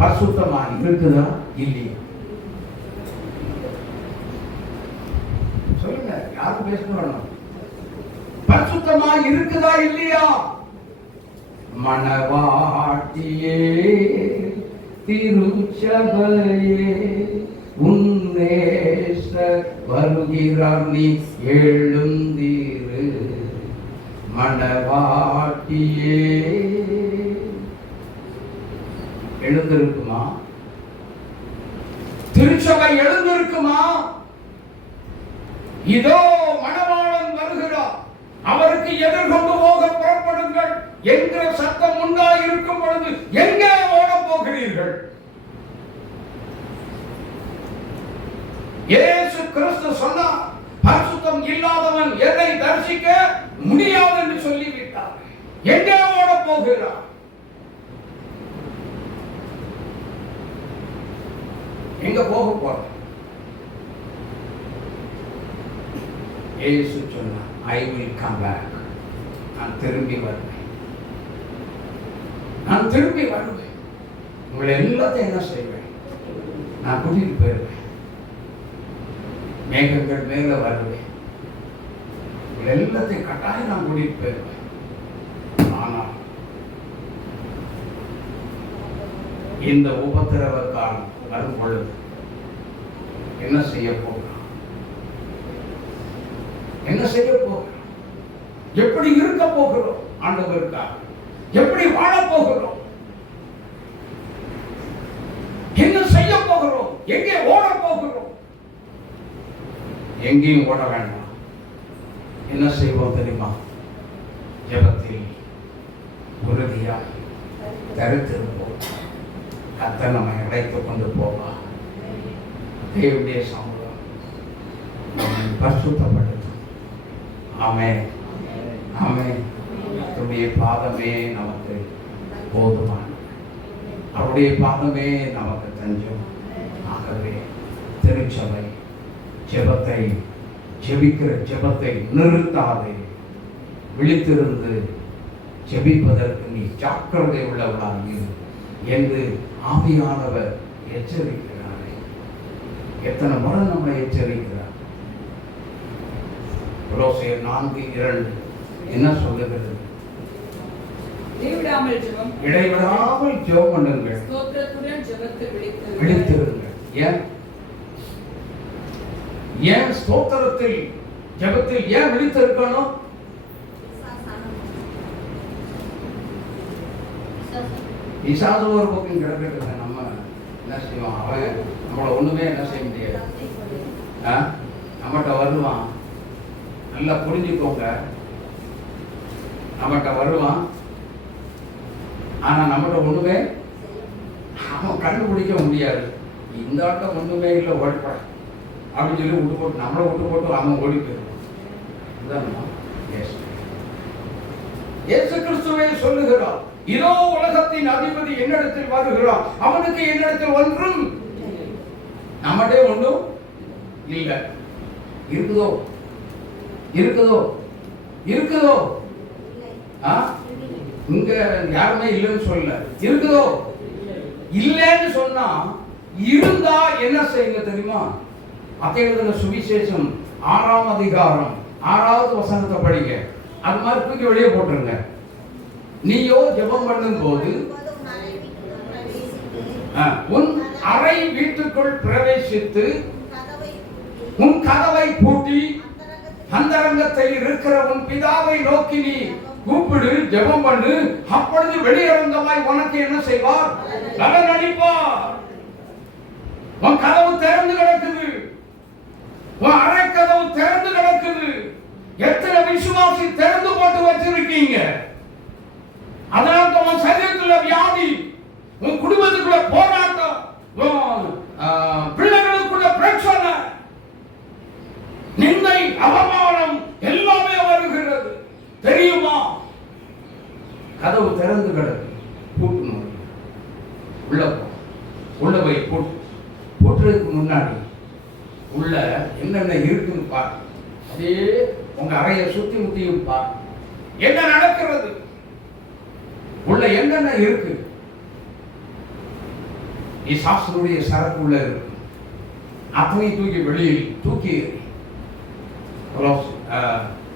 பரிசுத்தமா இருக்குதா இல்லையா? சொல்லுங்க, யாரும் பேசணும். பரிசுத்தமா இருக்குதா இல்லையா? மணவாட்டியே திருச்சபையே உன்னேச வருகிறார், நீ எழுந்தீரு. மணவாட்டியே எழுந்திருக்குமா? திருச்சபை எழுந்திருக்குமா? இதோ மணவாளன் வருகிறார், அவருக்கு எதிர்கொண்டு போக புறப்படுங்கள் என்கிற சத்தம் உண்டாயிருக்கும் பொழுது எங்கே ஓட போகிறீர்கள்? இயேசு கிறிஸ்து சொன்னார், பரிசுத்தம் இல்லாதவன் என்னை தரிசிக்க முடியாது என்று சொல்லிவிட்டார். எங்கே ஓட போகிறார்? எங்க போக போற? இயேசு சொன்னார், I will come back. நான் திரும்பி வருவேன். நான் திரும்பி வருவேன். உங்களை எல்லாத்தையும் என்ன செய்வேன்? நான் கூட்டிட்டு போயிருவேன். மேகங்கள் மேல வருவேன். உங்களை எல்லாத்தையும் கட்டாயம் நான் கூட்டிட்டு போயிருவேன். ஆனால் இந்த உபத்திரவ காலம் வரும் பொழுது என்ன செய்ய போகிறோம்? என்ன செய்ய போகிறோம்? எப்படி இருக்க போகிறோம்? ஆண்டவருக்காக எப்படி வாழ போகிறோம்? என்ன செய்ய போகிறோம்? எங்கே ஓட போகிறோம்? எங்கேயும் ஓட வேண்டாம். என்ன செய்வோம் தெரியுமா? ஜெபத்தில் உறுதியாக தரித்திருப்போம். கர்த்தர் நம்மை அழைத்துக் கொண்டு போவா. தேவனுடைய சமூகம் பரிசுத்தப்படுத்தும். ஆமென், ஆமென். அவருடைய பாதமே நமக்கு போதுமானது. அவருடைய பாதமே நமக்கு தஞ்சம். ஆகவே திருச்சபை ஜெபத்தை, ஜெபிக்கிற ஜெபத்தை நிறுத்தாதே. விழித்திருந்து ஜெபிப்பதற்கு நீ ஜாக்கிரதை உள்ளவளாக இரு என்று ஆவியானவர் எச்சரிக்கிறாரே. எத்தனை முறை நம்மளை எச்சரிக்கிறார். கொலோசியர் 4:2 என்ன சொல்லுகிறது? இடைவிடாமல் ஜெபம் பண்ணுங்கள், ஸ்தோத்திரத்துடன் ஜெபத்தில் விழித்திருங்கள். ஏன் ஸ்தோத்திரத்தில் ஜெபத்தில் ஏன் விழித்திருக்கணும்? பிசாசு ஒரு பக்கம் கிடக்குறது, நம்ம என்ன செய்வோம்? அவன் நம்மளை ஒண்ணுமே என்ன செய்ய முடியாது. நம்மகிட்ட வருவான், நல்லா புரிஞ்சுக்கோங்க, நம்மகிட்ட வருவான். ஆனா நம்மகிட்ட ஒண்ணுமே அவன் கண்டுபிடிக்க முடியாது. இந்த ஆட்டம் ஒண்ணுமே இல்லை, ஓடிப்பட அப்படின்னு சொல்லி விட்டு போட்டு நம்மளை விட்டு போட்டு அவன் ஓடி போயிடுவான். இயேசு கிறிஸ்துவே சொல்லுகிறார், இதோ உலகத்தின் அதிபதி என்னிடத்தில் வருகிறான், அவனுக்கு என்னிடத்தில் ஒன்றும் நம்மகிட்டே ஒன்றும் இல்லை. இருக்குதோ இருக்குதோ இருக்குதோ? இங்க யாருமே இல்லைன்னு சொல்லல. இருக்குதோ? இல்லைன்னு சொன்னா இருந்தா என்ன செய்யுங்க தெரியுமா? மத்தேயு சுவிசேஷம் 6ஆம் அதிகாரம் 6வது வசனத்தை படிங்க. அது மாதிரி தூக்கி வெளியே போட்டுருங்க. நீயோ ஜெபம் பண்ணும் போது உன் அறை வீட்டுக்குள் பிரவேசித்து உன் கதவை பூட்டி அந்தரங்கத்தில் இருக்கிற உன் பிதாவை நோக்கி நீ கூப்பிடு, ஜெபம் பண்ணு. அப்பொழுது வெளியரங்கமாய் உனக்கு என்ன செய்வார்? பலன் அளிப்பார். உன் கதவு திறந்து கிடக்குது, உன் அறை கதவு திறந்து கிடக்குது. எத்தனை விசுவாசி திறந்து போட்டு வச்சிருக்கீங்க? அதனால உன் சரீரத்துல வியாதி, உன் குடும்பத்துக்குள்ள போராட்டம், பிள்ளைகளுக்குள்ள பிரச்சனை, நிந்தை, அவமானம் எல்லாமே வருகிறது. தெரியுமா? கதவு திறந்து கிடக்கு, பூட்டணும். உள்ள போய் பூட்டுறதுக்கு முன்னாடி உள்ள என்னென்ன இருக்குன்னு பாரு. அதே உங்க அறையை சுத்தி முத்தியும் பாரு. என்ன நடக்கிறது? உள்ள என்னென்ன இருக்கு? சாஸ்திரனுடைய சரக்கு உள்ள இருக்கு. அத்தனை தூக்கி வெளியில் தூக்கி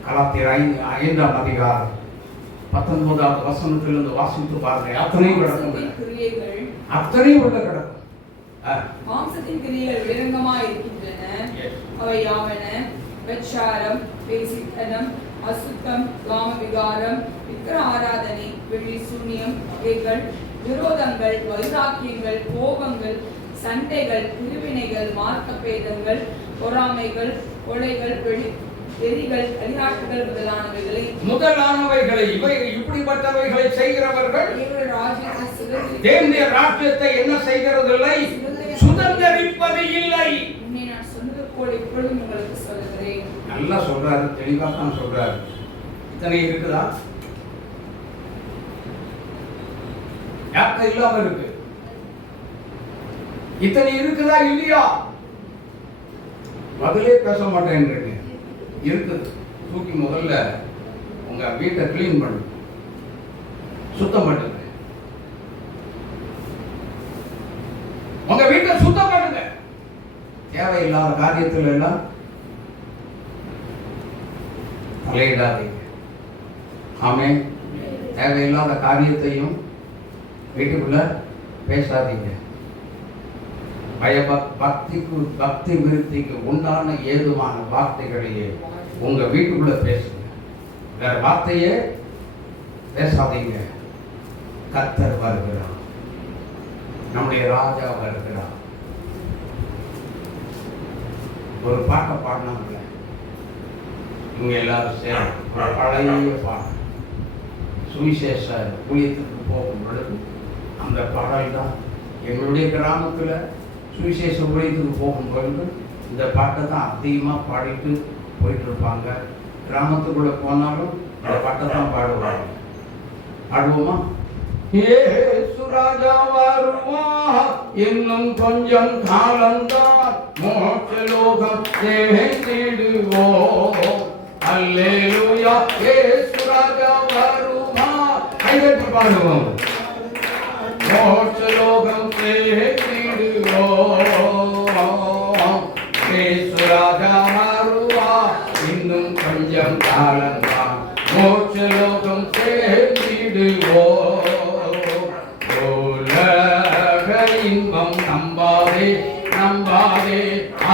கலாத்தியர் 5ஆம் அதிகாரம் 19வது வசனத்திலிருந்து வாசித்து பாருங்க. அத்தனையும் கிடக்கும், அத்தனையும் உள்ள கிடக்கும். மாம்சத்தின் கிரியைகள் விலங்கமாய் இருக்கின்றன. அவை யாவன: விபச்சாரம், பேசித்தனம், அசுத்தம், காம விகாரம், விக்கிர ஆராதனை, வெள்ளி சூனியம் வகைகள், விரோதங்கள், வைராக்கியங்கள், கோபங்கள், சண்டைகள், பிரிவினைகள், மார்க்க பேதங்கள், பொறாமைகள், கொலைகள், வெறிகள், முதலானவைகளை இவை இப்படிப்பட்டவைகளை செய்கிறவர்கள் தேவனுடைய ராஜ்யத்தை என்ன செய்கிறதில்லை? சுதந்தரிப்பது இல்லை. நான் சொன்னது போல இப்பொழுதும் உங்களுக்கு சொல்லுகிறேன். நல்லா சொல்றாரு, தெளிவா தான் சொல்றாரு. இத்தனை இருக்குதா? யாருக்கு இல்லாம இருக்கு? இத்தனை இருக்குதா இல்லையா? பதிலே பேச மாட்டேன்றீங்க. இருக்குது. தூக்கி முதல்ல உங்க வீட்டை கிளீன் பண்ணு, சுத்தம் பண்ணுங்க. உங்க வீட்டை சுத்தம் பண்ணுங்க. தேவையில்லாத காரியத்தில் எல்லாம் தலையிடாதீங்க. ஆமே. தேவையில்லாத காரியத்தையும் வீட்டுக்குள்ள பேசாதீங்க. பக்தி விருத்திக்கு உண்டான ஏதுவான வார்த்தைகளையே உங்க வீட்டுக்குள்ள பேசுங்க. வேற வார்த்தையே பேசாதீங்க. கர்த்தர் வருகிறார், நம்முடைய ராஜா வருகிறார். ஒரு பாட்டை பாடினாங்க இவங்க எல்லாரும் சேர்ந்து, ஒரு பழைய பாடல். சுவிசேஷ ஊழியத்துக்கு போகும் பொழுது அந்த பாடல் தான் எங்களுடைய கிராமத்துல சுவிசேஷ ஊழியத்துக்கு போகும்பொழுது இந்த பாட்டை தான் அதிகமாக பாடிட்டு போயிட்டு இருப்பாங்க. கிராமத்துக்குள்ள போனாலும் இந்த பாட்டை தான் பாடுவாங்க. பாடுவோமா? இயேசு ராஜா வருவார், இன்னும் கொஞ்சம் காலம்தான், மோட்ச லோகம் சேர்ந்திடுவோம். அல்லேலூயா, இயேசு ராஜா வருவார். கைதட்டி பாடுவோம். மோட்ச லோகம் சேர்ந்திடுவோம். இயேசு ராஜா வருவா இன்னும் கொஞ்சம் காலம்தான் மோட்சலோகம் சேர்ந்திடுவோம். உலக இன்பம் நம்பாதே நம்பாதே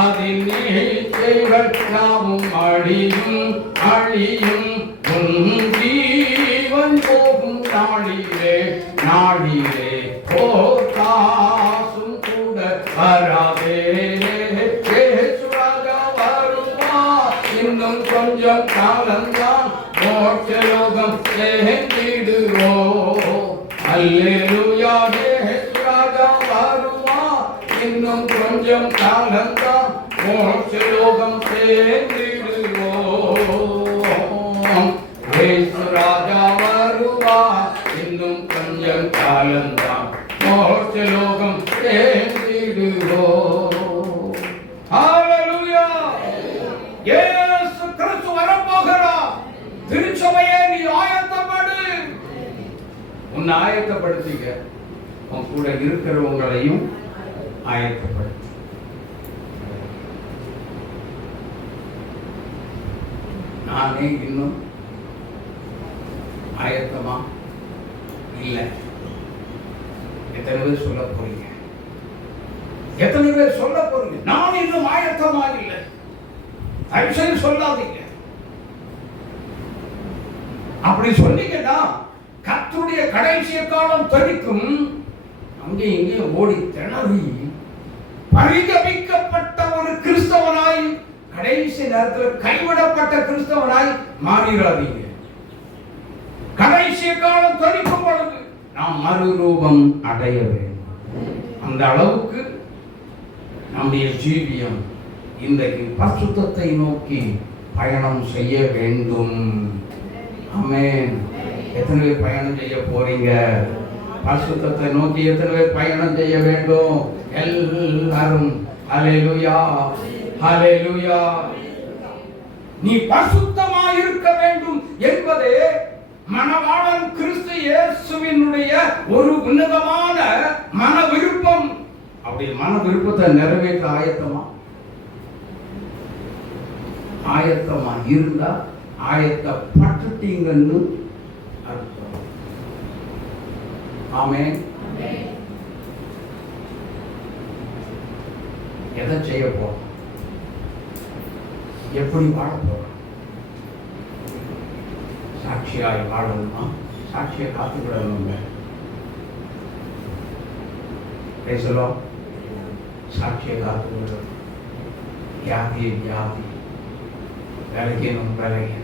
அதில் நீச்சைகள் யாவும் அழியும் அழியும் உன் ஜீவன் போகும் நாளிலே நாளிலே ஓர் காசும் கூட வராதே. இயேசு ராஜா வருவா இன்னும் கொஞ்சம் காலம்தான் மோட்சலோகம் சேர்ந்திடுவோம். அல்லேலூயா இயேசு ராஜா வருவா இன்னும் கொஞ்சம் காலம்தான் மோட்சலோகம் சேர்ந்திடுவோம். இயேசு ராஜா வருவா இன்னும் கொஞ்சம் காலம்தான் மோட்சலோகம் சேர்ந்திடுவோம். ஹல்லேலூயா. இயேசு கிறிஸ்து வரப்போகிறார். திருச்சபையே நீ ஆயத்தப்படு. உன்னை ஆயத்தப்படுத்திக்க, உன் கூட இருக்கிறவங்களையும் ஆயத்தப்படுத்து. நானே இன்னும் ஆயத்தமா இல்லை. எத்தனை பேர் சொல்ல போறீங்க? எத்தனை பேர் சொல்ல போறீங்க? நான் இன்னும் ஆயத்தமா இல்லை. தயவுசெய்து சொல்லாதீங்க. அப்படி சொன்னீங்கன்னா கர்த்தருடைய கடைசி காலம் தரிக்கும் அங்கே இங்கே ஓடி திணறி பரிதபிக்கப்பட்ட ஒரு கிறிஸ்தவனாய் கடைசி நேரத்தில் கைவிடப்பட்ட கிறிஸ்தவனாய் மாறிடாதீங்க. கடைசி காலம் தரிக்கும் பொழுது நாம் மறுரூபம் அடைய வேண்டும். அந்த அளவுக்கு நம்முடைய ஜீவியம் இன்றைக்கு பரிசுத்தத்தை நோக்கி பயணம் செய்ய வேண்டும். ஆமென். எத்தனை பேர் பயணம் செய்ய போறீங்க? பரிசுத்தத்தை நோக்கி எத்தனை பேர் பயணம் செய்ய வேண்டும்? எல்லாரும் ஹல்லேலூயா ஹல்லேலூயா. நீ பரிசுத்தமாய் இருக்க வேண்டும் என்பதே மணவாளன் கிறிஸ்து இயேசுவினுடைய ஒரு உன்னதமான மன விருப்பம். அப்படி மன விருப்பத்தை நிறைவேற்ற ஆயத்தமா இருந்தா ஆயத்தப்பட்டுட்டீங்கன்னு அர்த்தம். ஆமென். எதை செய்ய போறோம்? எப்படி வாழ போறோம்? சாட்சியாய் வாழணுமா? சாட்சியை காத்துக்கிடணுங்க. பேசலாம். சாட்சியை காத்துக்கிடணும். வியாதி வியாதி, விலகினும் விலகினும்.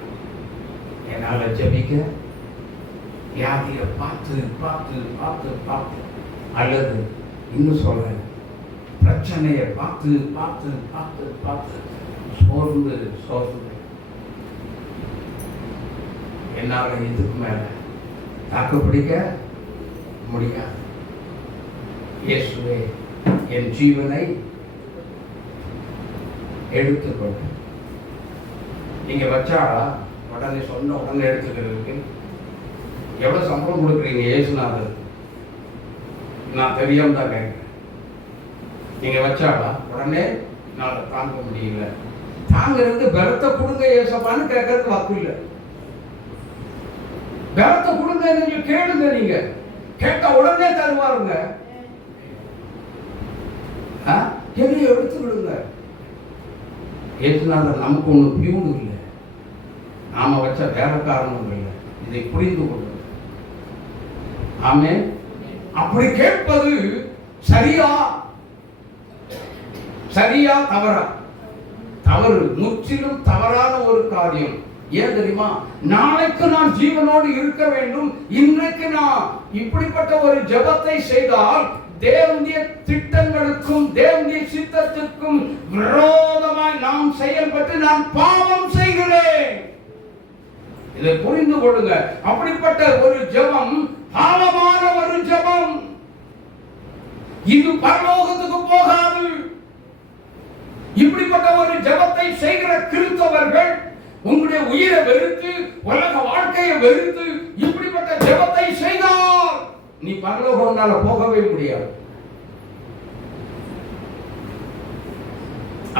என்னால ஜபிக்க வியாதியை பார்த்து பார்த்து பார்த்து பார்த்து, அல்லது இன்னும் சொல்ல பிரச்சனையை பார்த்து பார்த்து பார்த்து பார்த்து சோர்ந்து சோர்ந்து என்னால இதுக்கு மேல தாக்கு பிடிக்க முடியாது. இயேசுவே என் ஜீவனை எடுத்துக்கொண்டு நீங்க வச்சா உடனே சொன்ன உடனே எடுத்துக்கிறதுக்கு எவ்வளவு சம்பளம் கொடுக்குறீங்க? இயேசுநாதர் நான் தெரியாம தான் கேட்கிறேன். நீங்க வச்சாடா உடனே நான் தாங்க முடியல, தாங்கிறது பலத்தை கொடுங்க ஏசப்பான்னு கேட்கறதுக்கு வாக்கு இல்லை. பலத்தை கொடுங்க நீங்க கேளுங்க. நீங்க கேட்ட உடனே தருவாருங்க. கேள்வி எடுத்து விடுங்க. ஏசுநாதர் நமக்கு ஒண்ணு பியூன் இல்லை, நாம வச்ச வேற காரணம் இல்லை. இதை புரிந்து கொள்ளுங்க. ஆமென். அப்படி கேட்பது சரியா சரியா தவறா? தவறு, முற்றிலும் தவறான ஒரு காரியம். ஏன் தெரியுமா? நாளைக்கு நான் ஜீவனோடு இருக்க வேண்டும். இன்றைக்கு நான் இப்படிப்பட்ட ஒரு ஜெபத்தை செய்தால் தேவனுடைய திட்டங்களுக்கும் தேவனுடைய சித்தத்திற்கும் விரோதமாய் நாம் செயல்பட்டு நான் பாவம் செய்கிறேன். இதை புரிந்து கொள்ளுங்க. அப்படிப்பட்ட ஒரு ஜெபம் பாவமான ஒரு ஜெபம். இது பரலோகத்துக்கு போகாது. இப்படிப்பட்ட ஒரு ஜெபத்தை செய்கிற கிறிஸ்தவர்கள் உங்களுடைய உயிரை வெறுத்து, உலக வாழ்க்கையை வெறுத்து இப்படிப்பட்ட ஜெபத்தை செய்தால் நீ பரலோகம்னால போகவே முடியாது.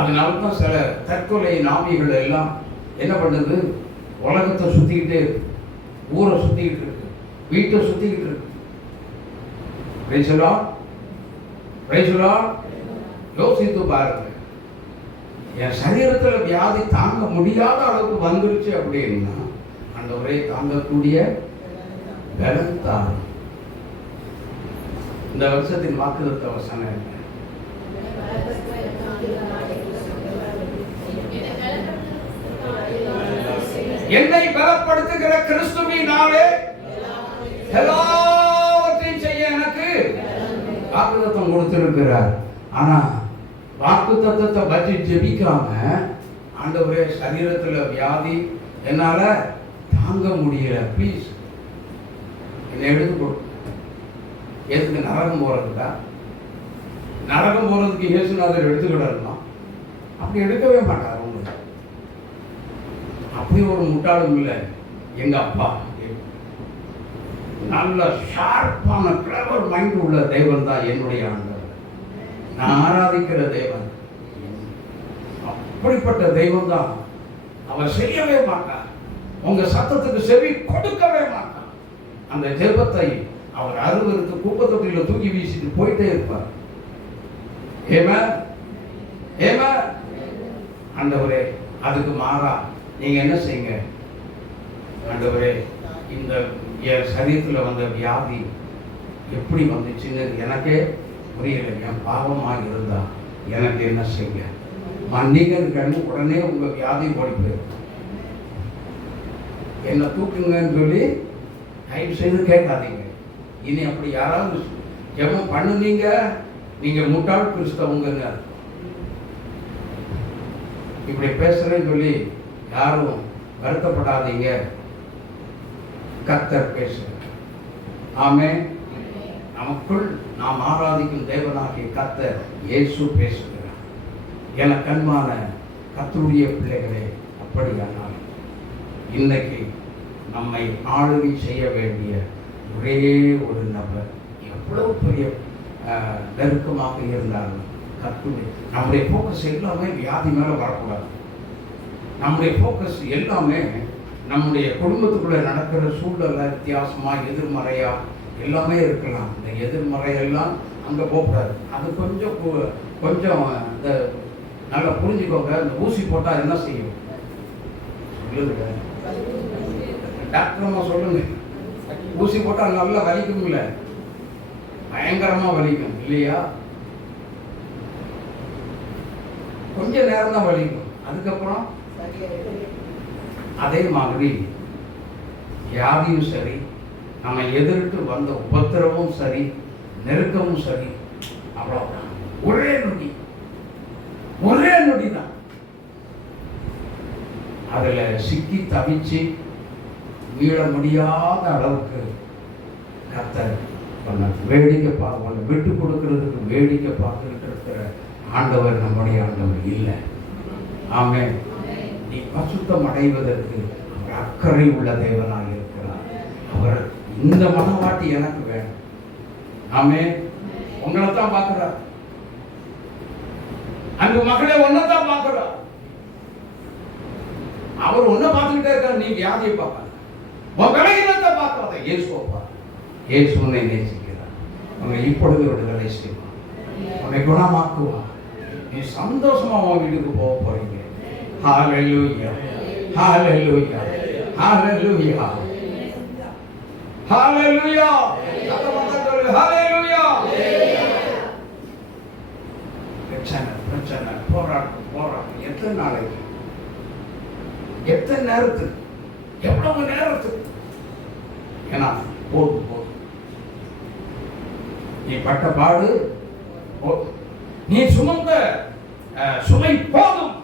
அதனால தான் சில தற்கொலை நாமிகள் எல்லாம் என்ன பண்ணுது, உலகத்தை சுத்திக்கிட்டே இருக்கு, ஊரை சுத்திக்கிட்டு இருக்கு, வீட்டை சுத்திக்கிட்டு இருக்கு. Praise the Lord, praise the Lord. யோசித்து பாருங்க, என் சரீரத்தில் வியாதி தாங்க முடியாத அளவுக்கு வந்துருச்சு அப்படின்னா ஆண்டவரே தாங்கக்கூடிய பலன் தாரும். இந்த வருஷத்தின் வாக்குத்தத்த வசனம் என்ன? என்னை பலப்படுத்துகிற கிறிஸ்துவினாலே எல்லாவற்றையும் செய்ய எனக்கு வாக்குத்தத்தம் கொடுத்திருக்கிறார். ஆனா வாக்குத்தத்தத்தை பற்றி ஜெபிக்காம ஆண்டவரே சரீரத்துல வியாதி என்னால தாங்க முடியல, ப்ளீஸ் என்னை எடுத்துக்கொடு. எதுக்கு? நரகம் போறதுக்கா? நரகம் போறதுக்கு இயேசுநாதர் எடுத்துக்கிடலாம்? அப்படி எடுக்கவே மாட்டார். உங்களுக்கு அப்படி ஒரு முட்டாளும் இல்லை. எங்க அப்பா நல்ல ஷார்ப்பான கிளவர் மைண்ட் உள்ள தெய்வம் தான் என்னுடைய ஆண்டவர், நான் ஆராதிக்கிற தேவன். அப்படிப்பட்ட தெய்வம் தான். அவர் செய்யவே மாட்டார், உங்க சத்தத்துக்கு செவி கொடுக்கவே மாட்டார். அந்த ஜெபத்தை அவர் அருவருக்கு குப்பத்தொட்டியில் தூக்கி வீசிட்டு போயிட்டே இருப்பார். ஏமா ஆண்டவரே, அதுக்கு மாறா நீங்க என்ன செய்யுங்க, ஆண்டவரே இந்த என் சரீரத்தில் வந்த வியாதி எப்படி வந்துச்சுன்னு எனக்கே புரியல, என் பாவமாக இருந்தா எனக்கு என்ன செய்ய மன்னிக்கிறது, உடனே உங்க வியாதி ஓடி போயிடும். என்னை தூக்குங்கன்னு சொல்லி தயவு செய்து கேட்காதீங்க. இனி அப்படி யாராவது ஜெபம் பண்ணுனீங்க, நீங்க முட்டாள் கிறிஸ்தவங்க. இப்படி பேசுறேன்னு சொல்லி யாரும் வருத்தப்படாதீங்க. கர்த்தர் பேசுகிறார். ஆமென். நமக்குள் நாம் ஆராதிக்கும் தேவனாகிய கர்த்தர் இயேசு பேசுகிறார். என கண்மான கர்த்தருடைய பிள்ளைகளே, அப்படியானால் இன்னைக்கு நம்மை ஆளுகை செய்ய வேண்டிய ஒரே ஒரு நபர், எவ்வளவு பெரிய நெருக்கமாக இருந்தாலும் கர்த்தருடைய, நம்முடைய ஃபோக்கஸ் எல்லாமே வியாதி மேலே வரக்கூடாது. நம்முடைய ஃபோக்கஸ் எல்லாமே நம்முடைய குடும்பத்துக்குள்ளே நடக்கிற சூழலை வித்தியாசமாக எதிர்மறையாக எல்லாமே இருக்கலாம். இந்த எதிர்மறையெல்லாம் அங்கே போகக்கூடாது. அது கொஞ்சம் இந்த நல்லா புரிஞ்சுக்கோங்க. இந்த ஊசி போட்டால் என்ன செய்யும் சொல்லுங்க, டாக்டரம்மா சொல்லுங்க. ஊசி போட்டால் நல்லா வலிக்கும்ல, பயங்கரமாக வலிக்கும் இல்லையா? கொஞ்ச நேரம் தான் வலிக்கும், அதுக்கப்புறம் அதே மாதிரி வியாதியும் சரி, நம்ம எதிர்த்து வந்த உபத்திரமும் சரி, நெருக்கமும் சரி, அவ்வளோ ஒரே நொடி தான். அதுல சிக்கி தவிச்சு மீள முடியாத அளவுக்கு கர்த்தர் வேடிக்கை பார்க்க, விட்டு கொடுக்கறதுக்கு வேடிக்கை பார்த்துக்கிட்டு இருக்கிற ஆண்டவர் நம்முடைய ஆண்டவர் இல்லை. ஆமென். நீ பசுத்தம் அடைவதற்கு அவர் அக்கறை உள்ள தேவனாக இருக்கிறார். அவர் இந்த மனவாட்டி எனக்கு வேணும். ஆமென். உங்களை தான் பார்க்கிறார். அந்த மகளே ஒன்னதான் பார்க்கிறார். அவர் ஒன்ன பார்த்துக்கிட்டே இருக்கார். நீ வியாதியை பார்க்க, உன் விலகினத்தை பார்க்காத, இயேசுவை பார். இயேசு உன்னை நேசிக்கிறார். உன்னை இப்பொழுது விடுதலை செய்வார், உன்னை குணமாக்குவார். நீ சந்தோஷமா உன் வீட்டுக்கு போக போறீங்க. ஹalleluya, ஹalleluya, ஹalleluya, ஹalleluya, ஹalleluya. பிரச்சனை போராட்டம் எத்தனை நாளைக்கு, எத்தனை நேரத்துக்கு, எவ்வளவு நேரத்துக்கு? ஏன்னா போதும், நீ பட்ட பாடு, நீ சுமந்த சுமை போதும்.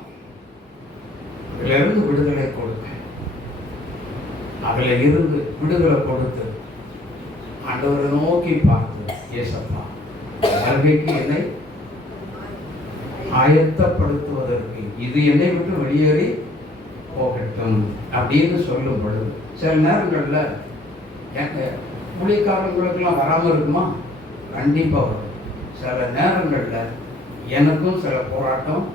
இருந்து விடுதலை கொடுக்க, அதில் இருந்து விடுதலை கொடுத்து ஆண்டவரை நோக்கி பார்த்து, ஏசப்பா வருகைக்கு என்னை ஆயத்தப்படுத்துவதற்கு இது என்னை விட்டு வெளியேறி போகட்டும் அப்படின்னு சொல்லும் பொழுது சில நேரங்களில் ஊழியக்காரங்களுக்கெல்லாம் வராமல் இருக்குமா? கண்டிப்பாக வரும். சில நேரங்களில் எனக்கும் சில போராட்டம்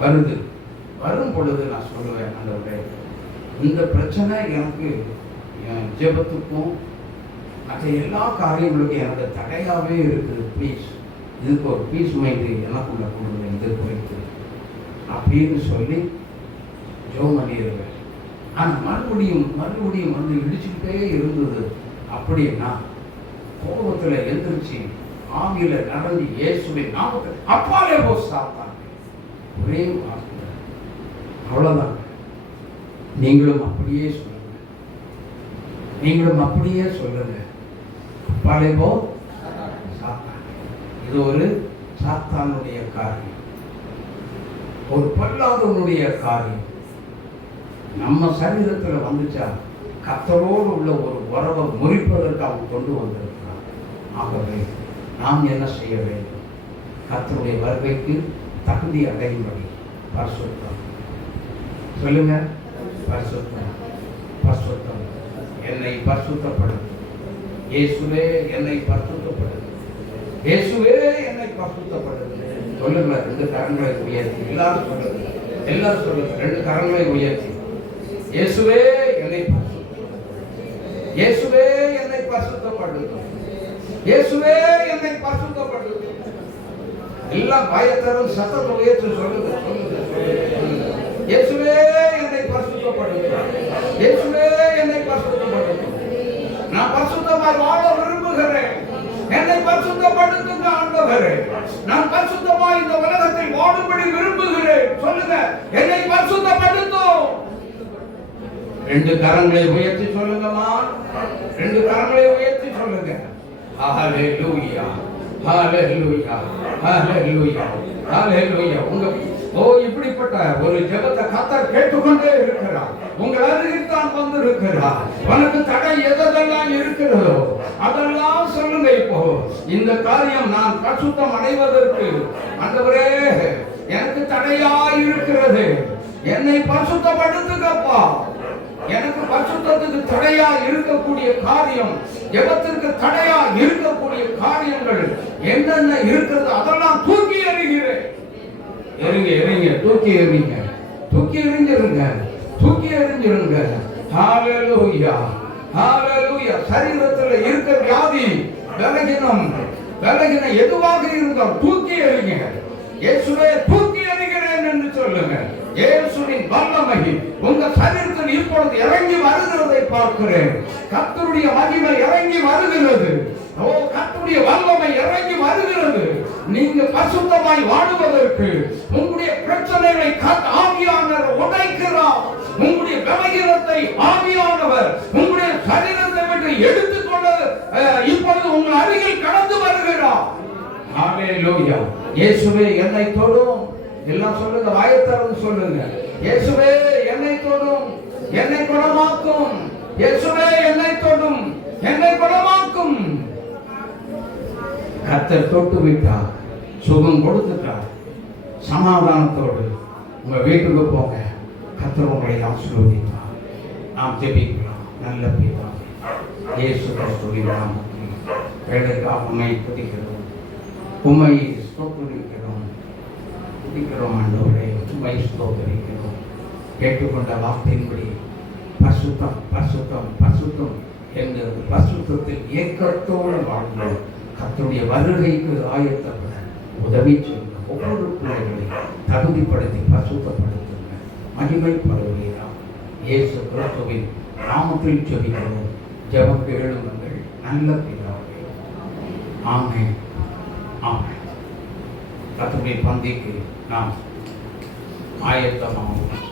வரும் பொழுது நான் சொல்லுவேன், ஆண்டவரே இந்த பிரச்சனை எனக்கு என் ஜெபத்துக்கும் மற்ற எல்லா காரியங்களுக்கும் எனக்கு தடையாகவே இருக்குது. ப்ளீஸ் இதுக்கு ஒரு பீஸ் மைண்டு எனக்குள்ள கொடுங்க, இது குறித்து அப்படின்னு சொல்லி ஜெபம் பண்ணிடுவேன். ஆனால் மறுபடியும் வந்து இடிச்சுக்கிட்டே இருந்தது. அப்படின்னா கோபத்தில் எந்திரிச்சு ஆவியில நடந்து இயேசுவின் நாமத்தை அப்பாலே போய் சாப்பிட்டாங்க. ஒரே வார்த்தை, அவ்வளவுதான். நீங்களும் அப்படியே சொல்லுங்க, அப்பாலே போ சாத்தான். இது ஒரு சாத்தானுடைய காரியம், ஒரு பொல்லாதவனுடைய காரியம். நம்ம சரீரத்தில் வந்துச்சா கர்த்தரோடு உள்ள ஒரு உறவை முறிப்பதற்கு அவன் கொண்டு வந்திருக்கிறான். ஆகவே நாம் என்ன செய்ய வேண்டும்? கர்த்தருடைய வருகைக்கு தகுதி அடையும்படி பரிசுத்தம். சொல்லுங்க, பரிசுத்தம். என்னை பரிசுத்தப்படுத்து இயேசுவே, என்னை பரிசுத்தப்படுத்து இயேசுவே, என்னை பரிசுத்தப்படுத்து. சொல்லுங்க, 2 கரங்களை உயர்த்தி எல்லாரும் சொல்லுங்க, 2 கரங்களை உயர்த்தி இயேசுவே என்னை இயேசுவே என்னை பரிசுத்தப்படுத்து, இயேசுவே என்னை பரிசுத்தப்படுத்து. எல்லாம் பயத்தரும் சத்தத்தை உயர்த்தி சொல்லுங்க, இயேசுவே என்னை பரிசுத்தப்படுத்து, இயேசுவே என்னை பரிசுத்தப்படுத்து. நான் பரிசுத்தமாய் வாழ விரும்புகிறேன், என்னை பரிசுத்தப்படுத்துங்க ஆண்டவரே. நான் பரிசுத்தமாய் இந்த உலகத்தில் வாழும்படி விரும்புகிறேன். சொல்லுங்க, என்னை பரிசுத்தப்படுத்தும். 2 கரங்களை உயர்த்தி சொல்லுங்கம்மா, 2 கரங்களை உயர்த்தி சொல்லுங்க. ஹalleluya, ஹalleluya, ஹalleluya, ஹalleluya. இப்படிப்பட்ட ஒரு ஜெபத்தை கர்த்தர் கேட்டுக்கொண்டே இருக்கிறார். உங்கள் அருகில் தான் வந்து இருக்கிறார். உனக்கு தடை எதெல்லாம் இருக்கிறதோ அதெல்லாம் சொல்லுங்க. இப்போ இந்த காரியம் நான் பரிசுத்தம் அடைவதற்கு ஆண்டவரே எனக்கு தடையா இருக்கிறது, என்னை பரிசுத்தப்படுத்துங்கப்பா. எனக்கு பரிசுத்தத்துக்கு தடையா இருக்கக்கூடிய காரியம், ஜெபத்திற்கு தடையா இருக்கக்கூடிய காரியங்கள் என்னென்ன இருக்கிறது அதெல்லாம் தூக்கி எறிகிறேன். எறிங்க, தூக்கி எறிஞ்சிருங்க. ஹalleluya, ஹalleluya. சரீரத்தில் இருக்க வியாதி, பலகீனம் எதுவாக இருந்தாலும் தூக்கி எறிங்க. இயேசுவே தூக்கி எறிகிறேன் என்று சொல்லுங்க. இயேசுவின் வல்லமை உங்க சரீரத்தில் இப்பொழுது இறங்கி வருகிறதை பார்க்கிறேன். கர்த்தருடைய மகிமை இறங்கி வருகிறது. கர்த்தருடைய வல்லமை இறங்கி வருகிறது. நீங்க பரிசுத்தமாய் வாழுவதற்கு உங்களுடைய பிரச்சனைகளை ஆவியானவர் உடைக்கிறார். உங்களுடைய பலகீனத்தை ஆவியானவர் உங்களுடைய சரீரத்தை விட்டு எடுத்துக்கொண்டு இப்பொழுது உங்கள் அருகில் கடந்து வருகிறார். ஹalleluya. இயேசுவே என்னை தொடும். எல்லாம் சொல்லுங்க, வாயத்தரந்து சொல்லுங்க. இயேசுவே என்னை தொடும், என்னை குணமாக்கும். இயேசுவே என்னை தொடும், என்னை குணமாக்கும். கர்த்தர் தொட்டு விட்டார், சுகம் கொடுத்துட்டார். சமாதானத்தோடு உங்க வீட்டுக்கு போங்க. கர்த்தர் உங்களை ஆசீர்வதிப்பார். நாம் ஜெபிக்கலாம். நல்ல பிதாவே, இயேசு கிறிஸ்துவின் நாமத்தில் வேலைக்காக உம்மை துதிக்கிறோம், உம்மை ஸ்தோத்திரிக்கிறோம். ஆண்டவரே, உம்மை ஸ்தோத்திரிக்கிறோம். கேட்டுக்கொண்ட வார்த்தையின்படி பரிசுத்தம் என்று பரிசுத்தத்தில் ஏக்கத்தோடு வாழ்ந்தோம். கர்த்தருடைய வருகைக்கு ஆயத்தப்பட உதவி செய்யுங்க. ஒவ்வொரு பிள்ளைகளை தகுதிப்படுத்தி பரிசுத்தப்படுத்துங்க. மகிமைப்படுவீரா. இயேசு கிறிஸ்துவின் நாமத்தில் ஜெபிக்கிறோம். ஜெபம் கேளுங்கள் நல்ல பிதாவே. ஆமென், ஆமென். கர்த்தருடைய பந்திக்கு நாம் ஆயத்தமாவோம்.